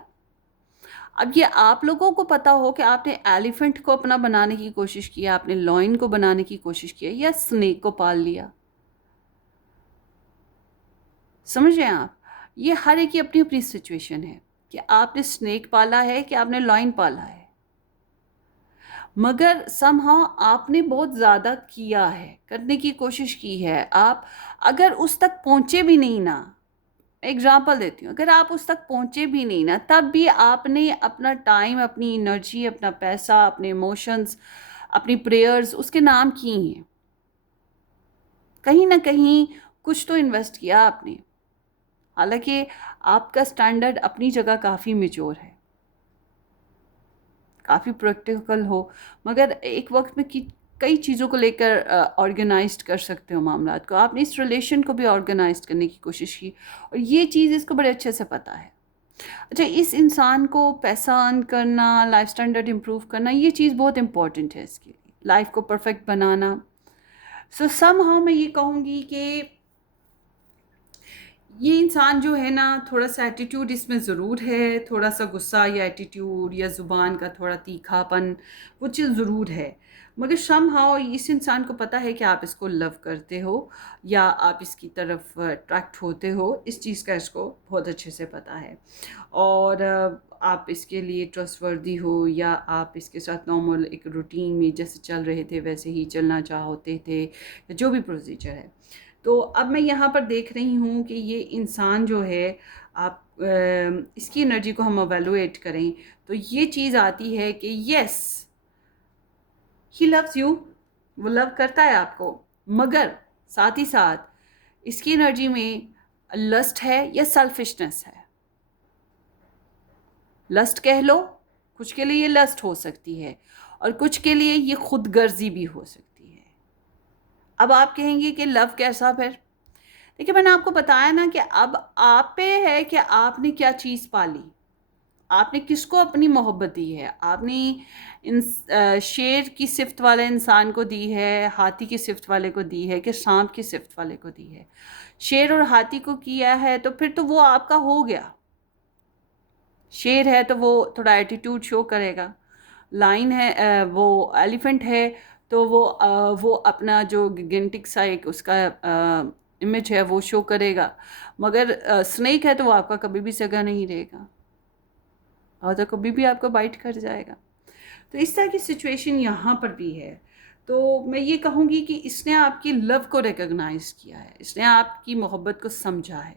अब ये आप लोगों को पता हो कि आपने एलिफेंट को अपना बनाने की कोशिश किया, आपने लॉयन को बनाने की कोशिश की, या स्नेक को पाल लिया। समझ रहे हैं आप, ये हर एक की अपनी अपनी सिचुएशन है कि आपने स्नेक पाला है कि आपने लॉइन पाला है, मगर समहाउ आपने बहुत ज़्यादा किया है, करने की कोशिश की है। आप अगर उस तक पहुँचे भी नहीं ना, एग्जाम्पल देती हूँ, अगर आप उस तक पहुँचे भी नहीं ना, तब भी आपने अपना टाइम, अपनी एनर्जी, अपना पैसा, अपने इमोशंस, अपनी प्रेयर्स उसके नाम की हैं, कहीं ना कहीं कुछ तो इन्वेस्ट किया आपने। हालांकि आपका स्टैंडर्ड अपनी जगह काफ़ी मेच्योर है, काफ़ी प्रैक्टिकल हो, मगर एक वक्त में कई चीज़ों को लेकर ऑर्गेनाइज्ड कर सकते हो मामलात को। आपने इस रिलेशन को भी ऑर्गेनाइज करने की कोशिश की, और ये चीज़ इसको बड़े अच्छे से पता है। अच्छा, इस इंसान को पैसा अर्न करना, लाइफ स्टैंडर्ड इम्प्रूव करना, ये चीज़ बहुत इंपॉर्टेंट है इसके लिए, लाइफ को परफेक्ट बनाना। सो समहाउ मैं ये कहूँगी कि ये इंसान जो है ना, थोड़ा सा एटीट्यूड इसमें ज़रूर है, थोड़ा सा गुस्सा या एटीट्यूड या ज़ुबान का थोड़ा तीखापन, वो चीज़ ज़रूर है। मगर समहाउ इस इंसान को पता है कि आप इसको लव करते हो या आप इसकी तरफ अट्रैक्ट होते हो, इस चीज़ का इसको बहुत अच्छे से पता है। और आप इसके लिए ट्रस्टवर्दी हो या आप इसके साथ नॉर्मल एक रूटीन में जैसे चल रहे थे वैसे ही चलना चाहते थे, या जो भी प्रोसीजर है। तो अब मैं यहाँ पर देख रही हूँ कि ये इंसान जो है, आप इसकी एनर्जी को हम एवेलुएट करें तो ये चीज़ आती है कि यस, ही लव्स यू, वो लव करता है आपको, मगर साथ ही साथ इसकी एनर्जी में लस्ट है या सेल्फिशनेस है। लस्ट कह लो, कुछ के लिए ये लस्ट हो सकती है और कुछ के लिए ये खुद गर्जी भी हो सकती है। अब आप कहेंगे कि लव कैसा फिर? देखिए, मैंने आपको बताया ना कि अब आप पे है कि आपने क्या चीज़ पाली, आपने किसको अपनी मोहब्बत दी है। आपने इन शेर की सिफ्त वाले इंसान को दी है, हाथी की सिफ्त वाले को दी है, कि सांप की सिफ्त वाले को दी है। शेर और हाथी को किया है तो फिर तो वो आपका हो गया। शेर है तो वो थोड़ा एटीट्यूड शो करेगा, लाइन है वो एलिफेंट है तो वो अपना जो गिनेटिक सा एक उसका इमेज है वो शो करेगा। मगर स्नेक है तो वो आपका कभी भी सगा नहीं रहेगा और तो कभी भी आपको बाइट कर जाएगा। तो इस तरह की सिचुएशन यहाँ पर भी है। तो मैं ये कहूँगी कि इसने आपकी लव को रिकॉग्नाइज़ किया है, इसने आपकी मोहब्बत को समझा है।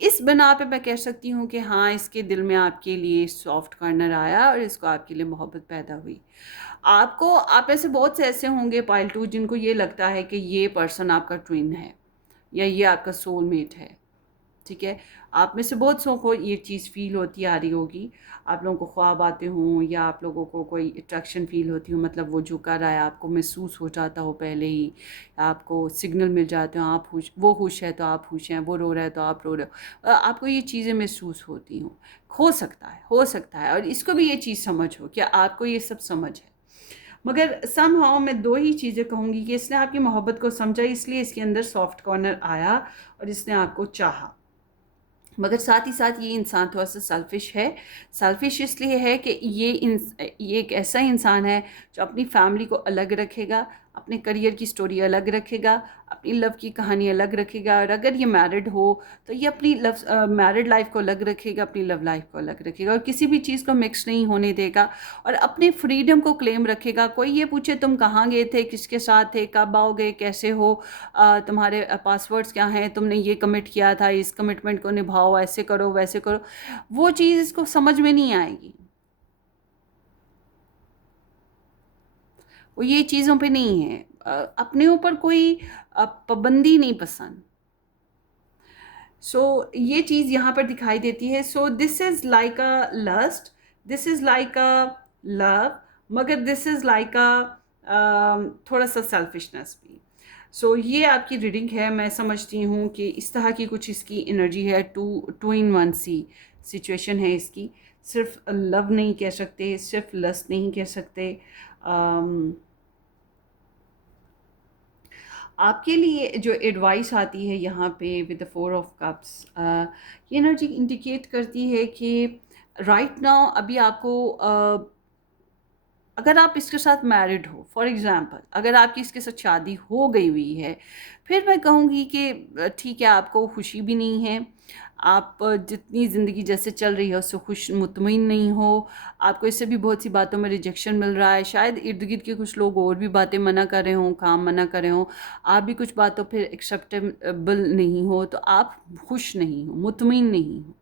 इस बिना पे मैं कह सकती हूँ कि हाँ, इसके दिल में आपके लिए सॉफ्ट कॉर्नर आया और इसको आपके लिए मोहब्बत पैदा हुई। आपको, आप में से बहुत से ऐसे होंगे पाइल 2 जिनको ये लगता है कि ये पर्सन आपका ट्विन है या ये आपका सोलमेट है। ठीक है, आप में से बहुत सौ को ये चीज़ फ़ील होती आ रही होगी। आप लोगों को ख्वाब आते हों या आप लोगों को कोई अट्रैक्शन फ़ील होती हो, मतलब वो जो कर रहा है आपको महसूस हो जाता हो पहले ही, आपको सिग्नल मिल जाते हो, आप खुश, वो खुश है तो आप खुश हैं, वो रो रहा है तो आप रो रहे हो। आपको ये चीज़ें महसूस होती हों। हो सकता है और इसको भी ये चीज़ समझ हो कि आपको ये सब समझ है। मगर समहाउ मैं 2 ही चीज़ें कहूँगी कि इसने आपकी मोहब्बत को समझा, इसलिए इसके अंदर सॉफ्ट कॉर्नर आया और इसने आपको चाहा। मगर साथ ही साथ ये इंसान थोड़ा सा सेल्फिश है। सेल्फिश इसलिए है कि ये एक ऐसा इंसान है जो अपनी फैमिली को अलग रखेगा, अपने करियर की स्टोरी अलग रखेगा, अपनी लव की कहानी अलग रखेगा। और अगर ये मैरिड हो तो ये अपनी मैरिड लाइफ को अलग रखेगा, अपनी लव लाइफ को अलग रखेगा और किसी भी चीज़ को मिक्स नहीं होने देगा और अपने फ्रीडम को क्लेम रखेगा। कोई ये पूछे तुम कहाँ गए थे, किसके साथ थे, कब आओगे, कैसे हो, तुम्हारे पासवर्ड्स क्या हैं, तुमने ये कमिट किया था, इस कमिटमेंट को निभाओ, ऐसे करो वैसे करो, वो चीज़ इसको समझ में नहीं आएगी। वो ये चीज़ों पे नहीं है। अपने ऊपर कोई पाबंदी नहीं पसंद। सो ये चीज़ यहाँ पर दिखाई देती है। So this is like a lust, this is like a love, मगर दिस इज़ लाइक अ थोड़ा सा सेल्फिशनेस भी। सो ये आपकी रीडिंग है। मैं समझती हूँ कि इस तरह की कुछ इसकी एनर्जी है। Two in one see situation है इसकी। सिर्फ लव नहीं कह सकते, सिर्फ लस्ट नहीं कह सकते। आपके लिए जो एडवाइस आती है यहाँ पे विद द 4 ऑफ कप्स, ये एनर्जी इंडिकेट करती है कि राइट नाउ अभी आपको अगर आप इसके साथ मैरिड हो, फॉर एग्ज़ाम्पल अगर आपकी इसके साथ शादी हो गई हुई है, फिर मैं कहूँगी कि ठीक है, आपको खुशी भी नहीं है। आप जितनी ज़िंदगी जैसे चल रही है उससे खुश मुतमईन नहीं हो। आपको इससे भी बहुत सी बातों में रिजेक्शन मिल रहा है। शायद इर्द-गिर्द के कुछ लोग और भी बातें मना कर रहे हों, काम मना कर रहे हों। आप भी कुछ बातों पे एक्सेप्टेबल नहीं हो, तो आप खुश नहीं हो, मुतमईन नहीं हो।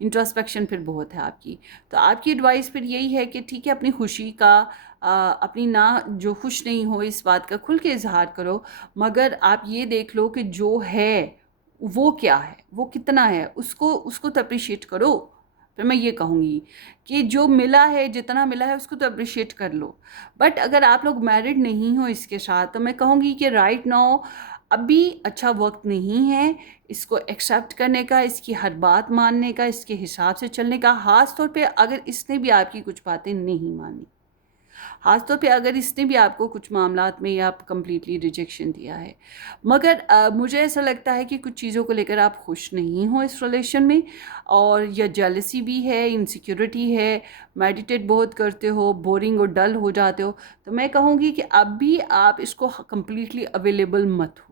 इंट्रोस्पेक्शन फिर बहुत है आपकी। तो आपकी एडवाइस फिर यही है कि ठीक है, अपनी खुशी का अपनी ना जो खुश नहीं हो इस बात का खुल के इज़हार करो, मगर आप ये देख लो कि जो है वो क्या है, वो कितना है, उसको उसको तो अप्रिशिएट करो। फिर मैं ये कहूँगी कि जो मिला है, जितना मिला है उसको तो अप्रिशिएट कर लो। बट अगर आप लोग मैरिड नहीं हो इसके साथ, तो मैं कहूँगी कि राइट नाउ अभी अच्छा वक्त नहीं है इसको एक्सेप्ट करने का, इसकी हर बात मानने का, इसके हिसाब से चलने का। ख़ास तौर पे अगर इसने भी आपकी कुछ बातें नहीं मानी, खास तौर पे अगर इसने भी आपको कुछ मामलात में या कंप्लीटली रिजेक्शन दिया है। मगर मुझे ऐसा लगता है कि कुछ चीज़ों को लेकर आप खुश नहीं हो इस रिलेशन में, और या जेलसी भी है, इनसिक्योरिटी है, मेडिटेट बहुत करते हो, बोरिंग और डल हो जाते हो, तो मैं कहूँगी कि अब भी आप इसको कंप्लीटली अवेलेबल मत हो।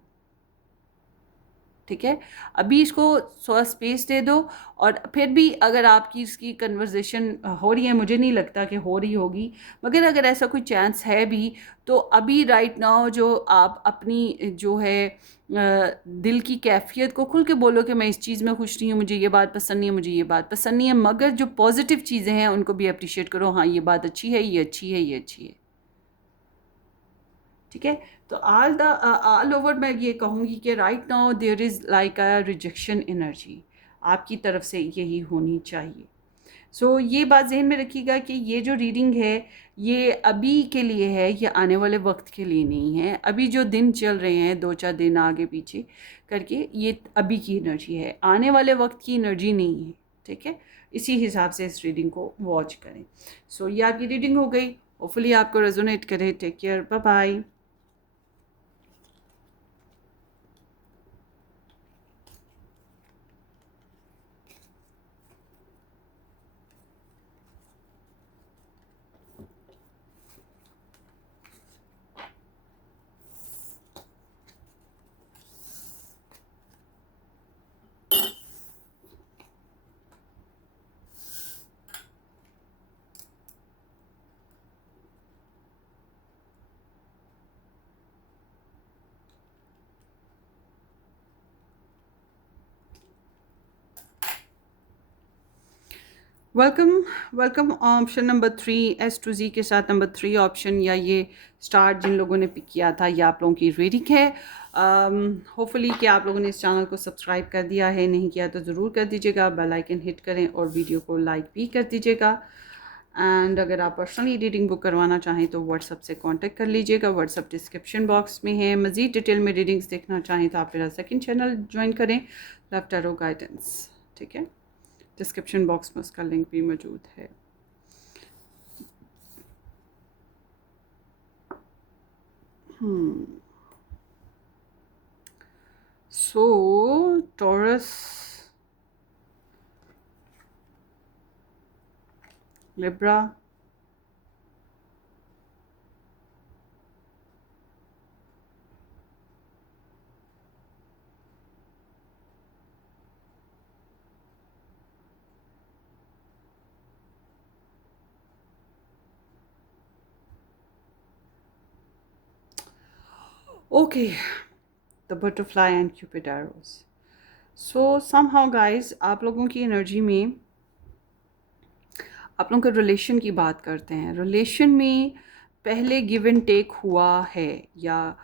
ठीक है, अभी इसको थोड़ा स्पेस दे दो। और फिर भी अगर आपकी इसकी कन्वर्जेशन हो रही है, मुझे नहीं लगता कि हो रही होगी, मगर अगर ऐसा कोई चांस है भी, तो अभी राइट नाउ जो आप अपनी जो है दिल की कैफियत को खुल के बोलो कि मैं इस चीज़ में खुश नहीं हूँ, मुझे ये बात पसंद नहीं है, मुझे ये बात पसंद नहीं है, मगर जो पॉजिटिव चीज़ें हैं उनको भी अप्रिशिएट करो। हाँ, ये बात अच्छी है, ये अच्छी है, ये अच्छी है। ठीक है, तो ऑल ओवर मैं ये कहूँगी कि right now there is like a rejection energy, आपकी तरफ से यही होनी चाहिए। सो ये बात जहन में रखिएगा कि ये जो रीडिंग है ये अभी के लिए है, ये आने वाले वक्त के लिए नहीं है। अभी जो दिन चल रहे हैं, 2-4 दिन आगे पीछे करके, ये अभी की एनर्जी है, आने वाले वक्त की एनर्जी नहीं है। ठीक है, इसी हिसाब से इस रीडिंग को वॉच करें। सो ये आपकी रीडिंग हो गई, होपफुली आपको रेजोनेट करे। Take care, bye bye. Welcome, welcome. Option number 3, S to Z के साथ नंबर 3 ऑप्शन, या ये स्टार जिन लोगों ने पिक किया था, ये आप लोगों की रीडिंग है। होपफुली कि आप लोगों ने इस चैनल को सब्सक्राइब कर दिया है, नहीं किया तो ज़रूर कर दीजिएगा, बेल आइकन हिट करें और वीडियो को लाइक भी कर दीजिएगा। एंड अगर आप पर्सनली रीडिंग बुक करवाना चाहें तो व्हाट्सअप से कांटेक्ट कर लीजिएगा, व्हाट्सअप डिस्क्रिप्शन बॉक्स में है। मज़ीद डिटेल में रीडिंग्स देखना चाहें तो आप मेरा सेकंड चैनल ज्वाइन करें, लव टैरो गाइडेंस। ठीक है, डिस्क्रिप्शन बॉक्स में उसका लिंक भी मौजूद है। So Taurus, Libra, okay, the butterfly and Cupid arrows. So somehow guys, आप लोगों की एनर्जी में, आप लोगों के रिलेशन की बात करते हैं। रिलेशन में पहले गिव एंड टेक हुआ है, या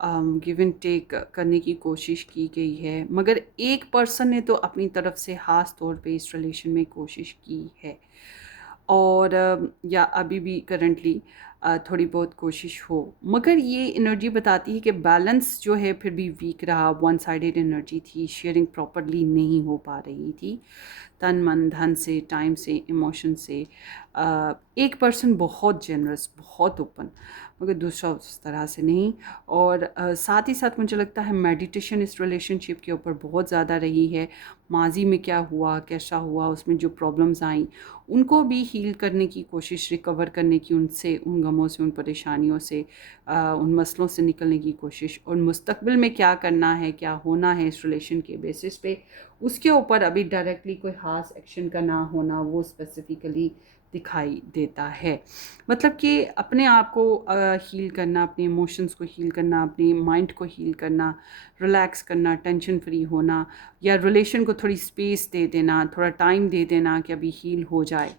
गिव एंड टेक करने की कोशिश की गई है, मगर एक पर्सन ने तो अपनी तरफ से ख़ास तौर पे इस रिलेशन में कोशिश की है, और या अभी भी करंटली थोड़ी बहुत कोशिश हो, मगर ये एनर्जी बताती है कि बैलेंस जो है फिर भी वीक रहा, वन साइडेड एनर्जी थी, शेयरिंग प्रॉपरली नहीं हो पा रही थी, तन मन धन से, टाइम से, इमोशन से। एक पर्सन बहुत जेनरस, बहुत ओपन, मगर दूसरा उस तरह से नहीं। और साथ ही साथ मुझे लगता है मेडिटेशन इस रिलेशनशिप के ऊपर बहुत ज़्यादा रही है। माजी में क्या हुआ, कैसा हुआ, उसमें जो प्रॉब्लम्स आई उनको भी हील करने की कोशिश, रिकवर करने की, उनसे, उन गमों से, उन परेशानियों से, उन मसलों से निकलने की कोशिश, और मुस्तकबिल में क्या करना है, क्या होना है इस रिलेशन के बेसिस पे, उसके ऊपर अभी डायरेक्टली कोई ख़ास एक्शन का ना होना वो स्पेसिफिकली दिखाई देता है। मतलब कि अपने आप को हील करना, अपने इमोशंस को हील करना, अपने माइंड को हील करना, रिलैक्स करना, टेंशन फ्री होना, या रिलेशन को थोड़ी स्पेस दे देना, थोड़ा टाइम दे देना कि अभी हील हो जाए,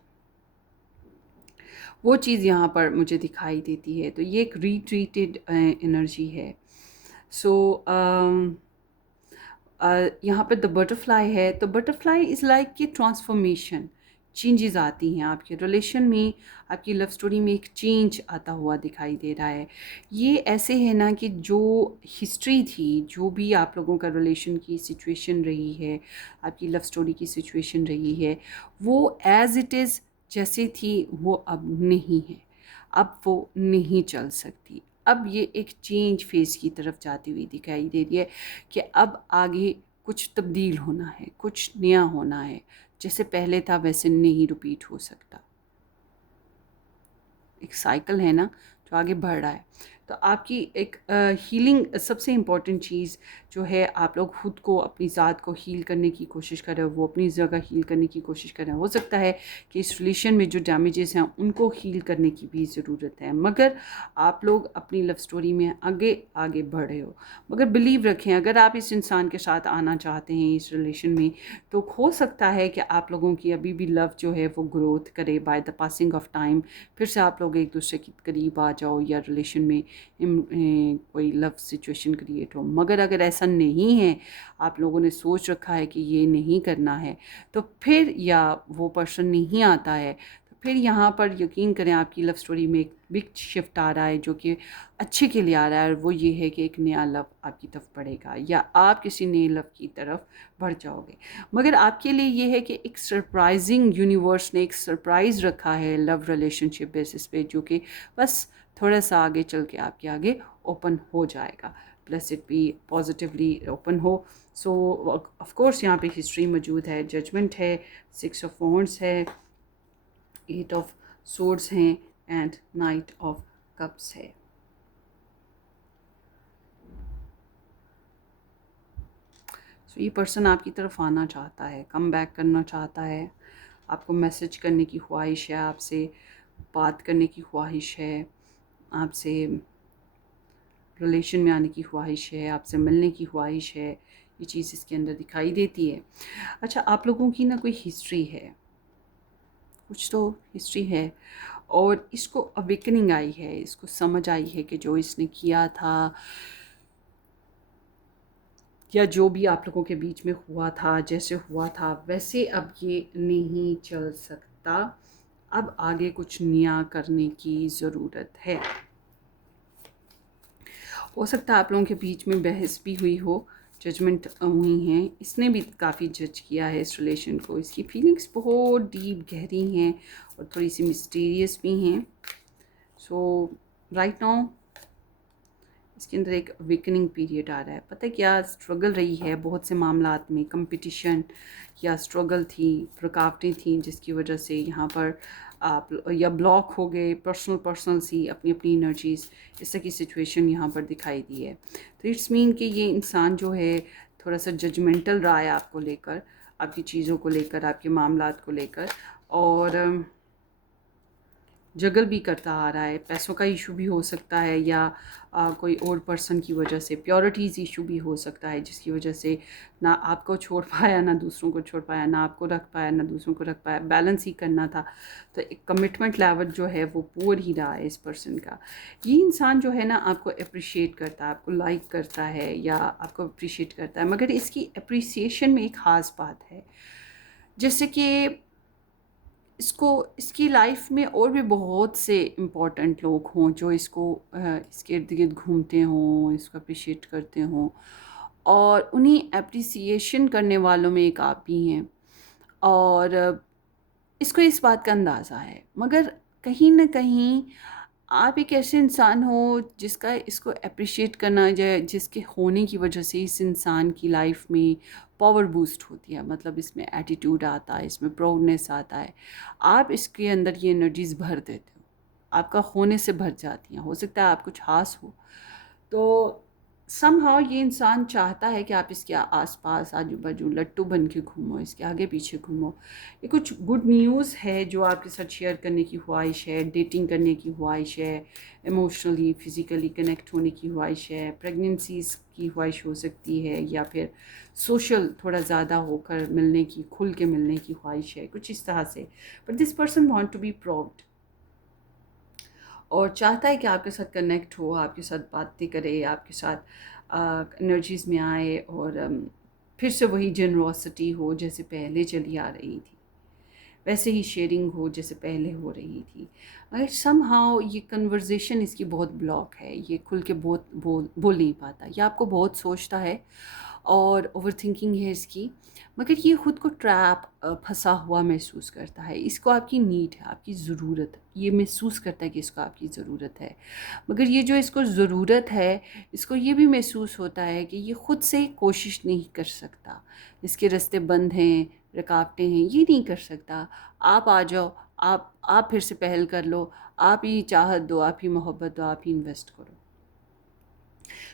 वो चीज़ यहाँ पर मुझे दिखाई देती है। तो ये एक रिट्रीटेड एनर्जी है। सो यहाँ पे द बटरफ्लाई है, तो बटरफ्लाई इज़ लाइक कि ट्रांसफॉर्मेशन, चेंजेस आती हैं आपके रिलेशन में, आपकी लव स्टोरी में एक चेंज आता हुआ दिखाई दे रहा है। ये ऐसे है ना कि जो हिस्ट्री थी, जो भी आप लोगों का रिलेशन की सिचुएशन रही है, आपकी लव स्टोरी की सिचुएशन रही है, वो एज़ इट इज़ जैसे थी वो अब नहीं है। अब वो नहीं चल सकती। अब ये एक चेंज फेज़ की तरफ जाती हुई दिखाई दे रही है कि अब आगे कुछ तब्दील होना है, कुछ नया होना है। जैसे पहले था वैसे नहीं रिपीट हो सकता। एक साइकिल है ना जो आगे बढ़ रहा है। तो आपकी एक हीलिंग सबसे इम्पॉर्टेंट चीज़ जो है, आप लोग खुद को अपनी ज़ात को हील करने की कोशिश कर रहे हो, वो अपनी जगह हील करने की कोशिश कर रहे हैं। हो सकता है कि इस रिलेशन में जो डैमेजेस हैं उनको हील करने की भी ज़रूरत है, मगर आप लोग अपनी लव स्टोरी में आगे आगे बढ़ रहे हो। मगर बिलीव रखें, अगर आप इस इंसान के साथ आना चाहते हैं इस रिलेशन में, तो हो सकता है कि आप लोगों की अभी भी लव जो है वो ग्रोथ करे by the passing of time. फिर से आप लोग एक दूसरे के करीब आ जाओ या रिलेशन में कोई लव सिचुएशन क्रिएट हो। मगर अगर ऐसा नहीं है, आप लोगों ने सोच रखा है कि ये नहीं करना है, तो फिर या वो पर्सन नहीं आता है, तो फिर यहाँ पर यकीन करें आपकी लव स्टोरी में एक बिग शिफ्ट आ रहा है जो कि अच्छे के लिए आ रहा है। और वो ये है कि एक नया लव आपकी तरफ बढ़ेगा या आप किसी नए लव की तरफ बढ़ जाओगे। मगर आपके लिए ये है कि एक सरप्राइजिंग यूनिवर्स ने एक सरप्राइज़ रखा है लव रिलेशनशिप बेसिस पे, जो कि बस थोड़ा सा आगे चल के आपके आगे ओपन हो जाएगा। प्लस इट भी पॉजिटिवली ओपन हो। सो ऑफ कोर्स यहाँ पे हिस्ट्री मौजूद है, जजमेंट है, 6 ऑफ वॉन्ड्स है, 8 ऑफ सोर्ड्स हैं एंड नाइट ऑफ कप्स है। सो ये पर्सन आपकी तरफ आना चाहता है, कम बैक करना चाहता है, आपको मैसेज करने की ख्वाहिश है, आपसे बात करने की ख्वाहिश है, आपसे रिलेशन में आने की ख्वाहिश है, आपसे मिलने की ख्वाहिश है। ये चीज़ इसके अंदर दिखाई देती है। अच्छा, आप लोगों की ना कोई हिस्ट्री है, कुछ तो हिस्ट्री है, और इसको अवेकनिंग आई है, इसको समझ आई है कि जो इसने किया था या जो भी आप लोगों के बीच में हुआ था, जैसे हुआ था वैसे अब ये नहीं चल सकता। अब आगे कुछ नया करने की ज़रूरत है। हो सकता है आप लोगों के बीच में बहस भी हुई हो, जजमेंट हुई हैं, इसने भी काफ़ी जज किया है इस रिलेशन को। इसकी फीलिंग्स बहुत डीप गहरी हैं और थोड़ी सी मिस्टीरियस भी हैं। सो राइट नाउ इसके अंदर एक अवेकनिंग पीरियड आ रहा है। पता है क्या स्ट्रगल रही है बहुत से मामलात में, कंपटीशन या स्ट्रगल थी, रुकावटें थी, जिसकी वजह से यहाँ पर आप या ब्लॉक हो गए, पर्सनल सी अपनी अपनी एनर्जीज, इस तरह की सिचुएशन यहाँ पर दिखाई दी है। तो इट्स मीन कि ये इंसान जो है थोड़ा सा जजमेंटल रहा है आपको लेकर, आपकी चीज़ों को लेकर, आपके मामलात को लेकर, और जगल भी करता आ रहा है। पैसों का इशू भी हो सकता है या कोई और पर्सन की वजह से प्योरिटीज़ इशू भी हो सकता है, जिसकी वजह से ना आपको छोड़ पाया, ना दूसरों को छोड़ पाया, ना आपको रख पाया, ना दूसरों को रख पाया। बैलेंस ही करना था। तो एक कमिटमेंट लेवल जो है वो पुअर ही रहा है इस पर्सन का। ये इंसान जो है ना आपको अप्रिशिएट करता है, आपको लाइक करता है या आपको अप्रिशिएट करता है, मगर इसकी अप्रिसिएशन में एक ख़ास बात है, जैसे कि इसको इसकी लाइफ में और भी बहुत से इम्पोर्टेंट लोग हों जो इसके इर्द गिर्द घूमते हों, इसको अप्रिशिएट करते हों, और उन्हीं एप्रिसिएशन करने वालों में एक आप भी हैं। और इसको इस बात का अंदाज़ा है, मगर कहीं ना कहीं आप एक ऐसे इंसान हो जिसका इसको अप्रिशिएट करना जाए, जिसके होने की वजह से इस इंसान की लाइफ में पावर बूस्ट होती है। मतलब इसमें एटीट्यूड आता है, इसमें प्राउडनेस आता है। आप इसके अंदर ये एनर्जीज भर देते हो, आपका होने से भर जाती हैं। हो सकता है आप कुछ खास हो, तो समहाउ ये इंसान चाहता है कि आप इसके आसपास आजू बाजू लट्टू बन के घूमो, इसके आगे पीछे घूमो। ये कुछ गुड न्यूज़ है जो आपके साथ शेयर करने की ख्वाहिश है, डेटिंग करने की ख्वाहिश है, इमोशनली फिज़िकली कनेक्ट होने की ख्वाहिश है, प्रेगनेंसीज़ की ख्वाहिश हो सकती है, या फिर सोशल थोड़ा ज़्यादा होकर मिलने की, खुल के मिलने की ख्वाहिश है, कुछ इस तरह से। But this person want to be proud और चाहता है कि आपके साथ कनेक्ट हो, आपके साथ बातें करे, आपके साथ एनर्जीज़ में आए, और फिर से वही जनरोसिटी हो जैसे पहले चली आ रही थी, वैसे ही शेयरिंग हो जैसे पहले हो रही थी। मगर समहाउ ये कन्वर्जेशन इसकी बहुत ब्लॉक है, ये खुल के बहुत बोल नहीं पाता, ये आपको बहुत सोचता है और ओवरथिंकिंग है इसकी, मगर ये ख़ुद को ट्रैप फंसा हुआ महसूस करता है। इसको आपकी नीड है, आपकी ज़रूरत है, ये महसूस करता है कि इसको आपकी ज़रूरत है, मगर ये जो इसको ज़रूरत है, इसको ये भी महसूस होता है कि ये ख़ुद से कोशिश नहीं कर सकता, इसके रास्ते बंद हैं, रुकावटें हैं, ये नहीं कर सकता। आप आ जाओ, आप फिर से पहल कर लो, आप ही चाहत दो, आप ही मोहब्बत दो, आप ही इन्वेस्ट करो।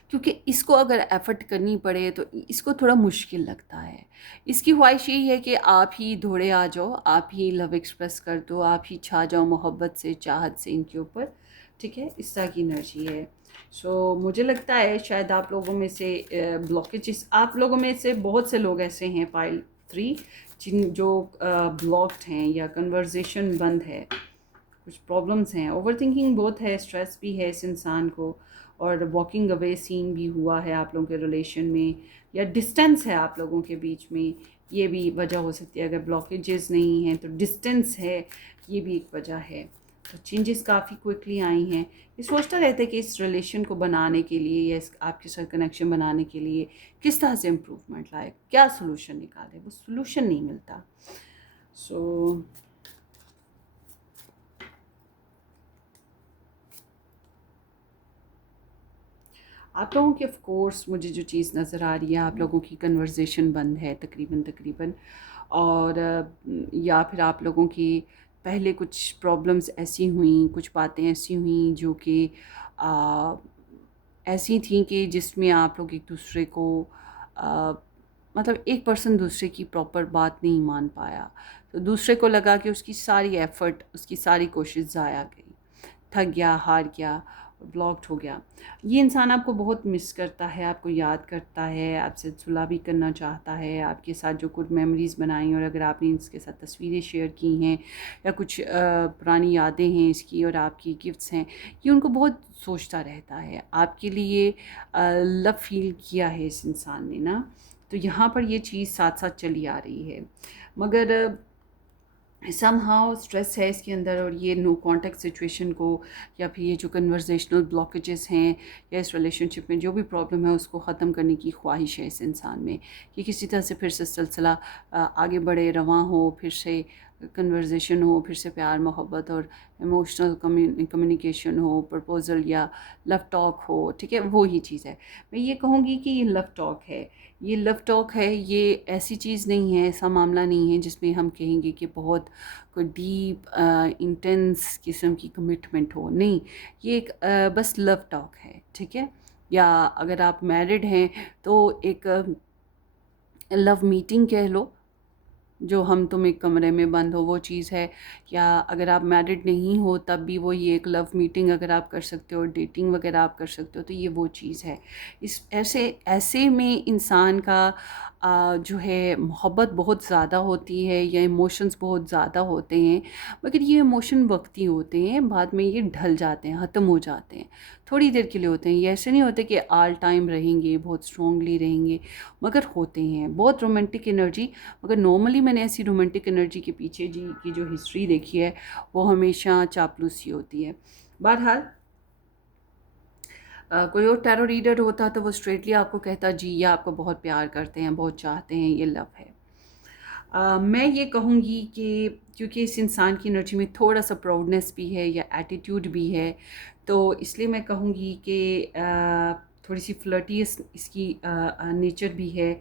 क्योंकि इसको अगर एफ़र्ट करनी पड़े तो इसको थोड़ा मुश्किल लगता है। इसकी ख्वाहिश यही है कि आप ही दौड़े आ जाओ, आप ही लव एक्सप्रेस कर दो, आप ही छा जाओ मोहब्बत से, चाहत से इनके ऊपर, ठीक है? इस तरह की एनर्जी है। सो मुझे लगता है शायद आप लोगों में से ब्लॉकेजेस, आप लोगों में से बहुत से लोग ऐसे हैं पाइल 3 जो ब्लॉक्ड हैं या कन्वर्सेशन बंद है, कुछ प्रॉब्लम्स हैं, ओवरथिंकिंग बहुत है, स्ट्रेस भी है इस इंसान को, और वॉकिंग अवे सीन भी हुआ है आप लोगों के रिलेशन में, या डिस्टेंस है आप लोगों के बीच में, ये भी वजह हो सकती है। अगर ब्लॉकेजेस नहीं हैं तो डिस्टेंस है, ये भी एक वजह है। तो चेंजेस काफ़ी क्विकली आई हैं। ये सोचता रहता है कि इस रिलेशन को बनाने के लिए या इस आपके साथ कनेक्शन बनाने के लिए किस तरह से इम्प्रूवमेंट लाए, क्या सोल्यूशन निकाले, वो सोल्यूशन नहीं मिलता। सो आप लोगों की ऑफ कोर्स मुझे जो चीज़ नज़र आ रही है, आप लोगों की कन्वर्सेशन बंद है तकरीबन, और या फिर आप लोगों की पहले कुछ प्रॉब्लम्स ऐसी हुई, कुछ बातें ऐसी हुई जो कि आ, ऐसी थी कि जिसमें आप लोग एक दूसरे को आ, मतलब एक पर्सन दूसरे की प्रॉपर बात नहीं मान पाया, तो दूसरे को लगा कि उसकी सारी एफ़र्ट, उसकी सारी कोशिश ज़ाया गई, थक गया, हार गया, ब्लॉक्ड हो गया। ये इंसान आपको बहुत मिस करता है, आपको याद करता है, आपसे सुलह भी करना चाहता है, आपके साथ जो कुछ मेमोरीज़ बनाई और अगर आपने इसके साथ तस्वीरें शेयर की हैं या कुछ पुरानी यादें हैं इसकी और आपकी गिफ्ट्स हैं, ये उनको बहुत सोचता रहता है। आपके लिए लव फील किया है इस इंसान ने ना, तो यहाँ पर ये चीज़ साथ साथ चली आ रही है, मगर समहाउ स्ट्रेस है इसके अंदर, और ये नो कांटेक्ट सिचुएशन को या फिर ये जो कन्वर्सेशनल ब्लॉकेजेस हैं या इस रिलेशनशिप में जो भी प्रॉब्लम है उसको ख़त्म करने की ख्वाहिश है इस इंसान में, कि किसी तरह से फिर से सिलसिला आगे बढ़े, रवां हो, फिर से कन्वर्सेशन हो, फिर से प्यार मोहब्बत और इमोशनल कम्युनिकेशन हो, प्रपोज़ल या लव टॉक हो, ठीक है? वो ही चीज़ है। मैं ये कहूँगी कि ये लव टॉक है, ये लव टॉक है, ये ऐसी चीज़ नहीं है, ऐसा मामला नहीं है जिसमें हम कहेंगे कि बहुत कोई डीप इंटेंस किस्म की कमिटमेंट हो, नहीं, ये एक बस लव टॉक है, ठीक है? या अगर आप मैरिड हैं तो एक लव मीटिंग कह लो, जो हम तुम एक कमरे में बंद हो, वो चीज़ है। या अगर आप मैरिड नहीं हो तब भी वो ये एक लव मीटिंग अगर आप कर सकते हो, डेटिंग वगैरह आप कर सकते हो, तो ये वो चीज़ है। इस ऐसे ऐसे में इंसान का जो है मोहब्बत बहुत ज़्यादा होती है या इमोशंस बहुत ज़्यादा होते हैं, मगर ये इमोशन वक्ती होते हैं, बाद में ये ढल जाते हैं, ख़त्म हो जाते हैं, थोड़ी देर के लिए होते हैं। ये ऐसे नहीं होते कि ऑल टाइम रहेंगे, बहुत स्ट्रॉन्गली रहेंगे, मगर होते हैं बहुत रोमांटिक एनर्जी। मगर नॉर्मली मैंने ऐसी रोमांटिक एनर्जी के पीछे जी की जो हिस्ट्री देखी है वो हमेशा चापलूसी होती है। बहरहाल कोई और टैरो रीडर होता तो वो स्ट्रेटली आपको कहता जी ये आपको बहुत प्यार करते हैं, बहुत चाहते हैं, ये लव है। मैं ये कहूँगी कि क्योंकि इस इंसान की एनर्जी में थोड़ा सा प्राउडनेस भी है या एटीट्यूड भी है, तो इसलिए मैं कहूँगी कि थोड़ी सी फ्लर्टियस इसकी नेचर भी है,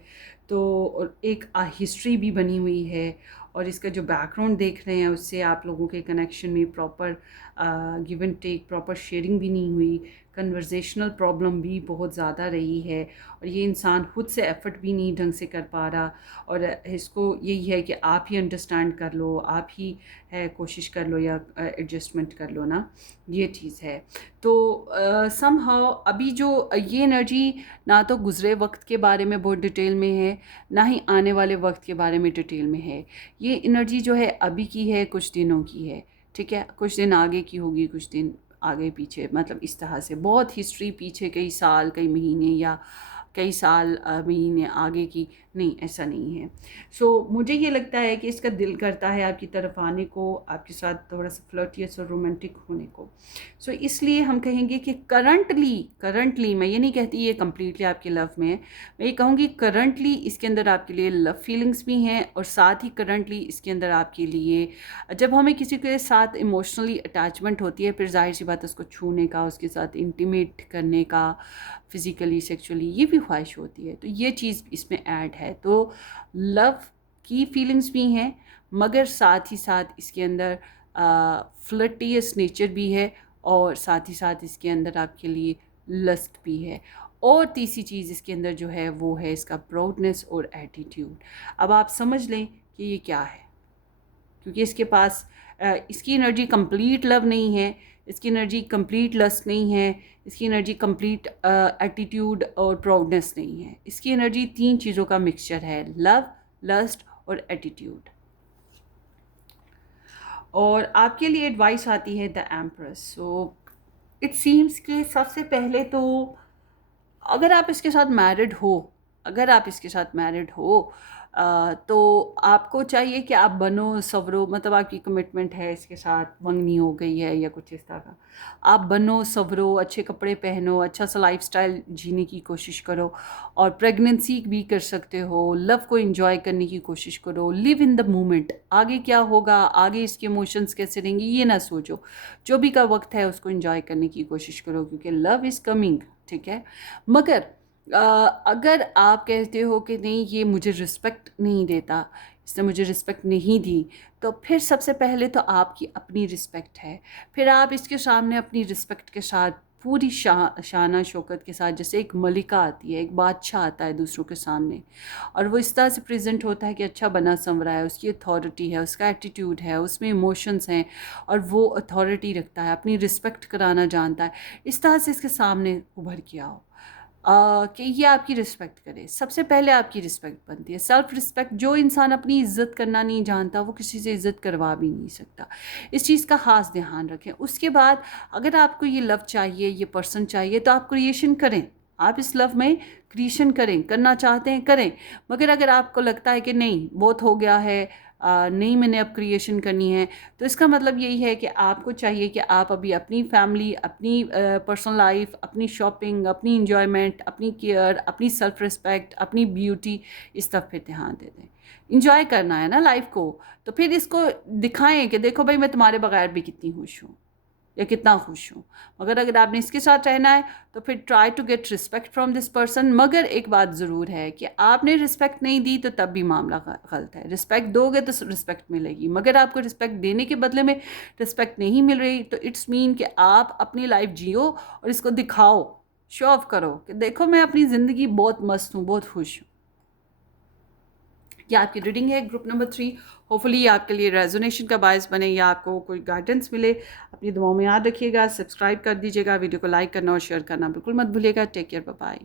तो और एक हिस्ट्री भी बनी हुई है, और इसका जो बैकग्राउंड देख रहे हैं उससे आप लोगों के कनेक्शन में proper give and take, proper sharing भी नहीं हुई, कन्वर्सेशनल प्रॉब्लम भी बहुत ज़्यादा रही है, और ये इंसान खुद से एफ़र्ट भी नहीं ढंग से कर पा रहा, और इसको यही है कि आप ही अंडरस्टैंड कर लो, आप ही है कोशिश कर लो या एडजस्टमेंट कर लो ना, ये चीज़ है। तो समहाउ अभी जो ये एनर्जी ना तो गुज़रे वक्त के बारे में बहुत डिटेल में है, ना ही आने वाले वक्त के बारे में डिटेल में है। ये एनर्जी जो है अभी की है, कुछ दिनों की है, ठीक है? कुछ दिन आगे की होगी, कुछ दिन आगे पीछे, मतलब इस तरह से बहुत हिस्ट्री पीछे, कई साल, कई महीने या कई साल महीने आगे की नहीं, ऐसा नहीं है। सो मुझे ये लगता है कि इसका दिल करता है आपकी तरफ आने को, आपके साथ थोड़ा सा फ्लर्टियस और रोमांटिक होने को। सो इसलिए हम कहेंगे कि करंटली मैं ये नहीं कहती ये कम्प्लीटली आपके लव में है, मैं ये कहूँगी करंटली इसके अंदर आपके लिए लव फीलिंग्स भी हैं, और साथ ही करंटली इसके अंदर आपके लिए जब हमें किसी के साथ इमोशनली अटैचमेंट होती है, फिर जाहिर सी बात है उसको छूने का, उसके साथ इंटीमेट करने का, फिज़िकली सेक्सुअली, ये भी ख्वाहिश होती है। तो ये चीज़ इसमें ऐड है। तो लव की फीलिंग्स भी हैं, मगर साथ ही साथ इसके अंदर फ्लर्टियस नेचर भी है, और साथ ही साथ इसके अंदर आपके लिए लस्ट भी है। और तीसरी चीज़ इसके अंदर जो है वो है इसका प्राउडनेस और एटीट्यूड। अब आप समझ लें कि ये क्या है, क्योंकि इसके पास इसकी एनर्जी कंप्लीट लव नहीं है, इसकी एनर्जी कंप्लीट लस्ट नहीं है, इसकी एनर्जी कंप्लीट एटीट्यूड और प्राउडनेस नहीं है। इसकी एनर्जी 3 चीज़ों का मिक्सचर है, लव, लस्ट और एटीट्यूड। और आपके लिए एडवाइस आती है the empress. So it seems कि सबसे पहले तो अगर आप इसके साथ मैरिड हो, अगर आप इसके साथ मैरिड हो तो आपको चाहिए कि आप बनो सवरो, मतलब आपकी कमिटमेंट है इसके साथ, मंगनी हो गई है या कुछ इस तरह का, आप बनो सवरो, अच्छे कपड़े पहनो, अच्छा सा लाइफस्टाइल जीने की कोशिश करो, और प्रेगनेंसी भी कर सकते हो, लव को एंजॉय करने की कोशिश करो, लिव इन द मोमेंट। आगे क्या होगा, आगे इसके इमोशंस कैसे रहेंगे ये ना सोचो, जो भी का वक्त है उसको एंजॉय करने की कोशिश करो, क्योंकि लव इज़ कमिंग, ठीक है। मगर अगर आप कहते हो कि नहीं ये मुझे रिस्पेक्ट नहीं देता, इसने मुझे रिस्पेक्ट नहीं दी, तो फिर सबसे पहले तो आपकी अपनी रिस्पेक्ट है। फिर आप इसके सामने अपनी रिस्पेक्ट के साथ पूरी शाना शौकत के साथ, जैसे एक मलिका आती है, एक बादशाह आता है दूसरों के सामने, और वो इस तरह से प्रेजेंट होता है कि अच्छा बना संवरा है, उसकी अथॉरिटी है, उसका एटीट्यूड है, उसमें इमोशंस हैं, और वो अथॉरिटी रखता है, अपनी रिस्पेक्ट कराना जानता है। इस तरह से इसके सामने उभर के आओ कि ये आपकी रिस्पेक्ट करे। सबसे पहले आपकी रिस्पेक्ट बनती है, सेल्फ रिस्पेक्ट। जो इंसान अपनी इज़्ज़त करना नहीं जानता वो किसी से इज़्ज़त करवा भी नहीं सकता। इस चीज़ का ख़ास ध्यान रखें। उसके बाद अगर आपको ये लव चाहिए, ये पर्सन चाहिए, तो आप क्रिएशन करें, आप इस लव में क्रिएशन करें, करना चाहते हैं करें। मगर अगर आपको लगता है कि नहीं बहुत हो गया है, नहीं मैंने अब क्रिएशन करनी है, तो इसका मतलब यही है कि आपको चाहिए कि आप अभी अपनी फैमिली, अपनी पर्सनल लाइफ, अपनी शॉपिंग, अपनी इंजॉयमेंट, अपनी केयर, अपनी सेल्फ रिस्पेक्ट, अपनी ब्यूटी, इस तरफ फिर ध्यान दे दें। इंजॉय करना है ना लाइफ को, तो फिर इसको दिखाएं कि देखो भाई मैं तुम्हारे बगैर भी कितनी खुश हूँ या कितना खुश हूँ। मगर अगर आपने इसके साथ रहना है तो फिर try to get respect from this person. मगर एक बात ज़रूर है कि आपने रिस्पेक्ट नहीं दी तो तब भी मामला गलत है। रिस्पेक्ट दोगे तो रिस्पेक्ट मिलेगी, मगर आपको रिस्पेक्ट देने के बदले में रिस्पेक्ट नहीं मिल रही, तो इट्स मीन कि आप अपनी लाइफ जियो और इसको दिखाओ, शो ऑफ करो कि देखो मैं अपनी ज़िंदगी बहुत मस्त हूँ, बहुत खुश हूँ। ये आपकी रीडिंग है ग्रुप नंबर 3। होपफुली ये आपके लिए रेजोनेशन का बायस बने या आपको कोई गाइडेंस मिले। अपनी दुआओं में याद रखिएगा, सब्सक्राइब कर दीजिएगा, वीडियो को लाइक करना और शेयर करना बिल्कुल मत भूलिएगा। Take care, bye bye.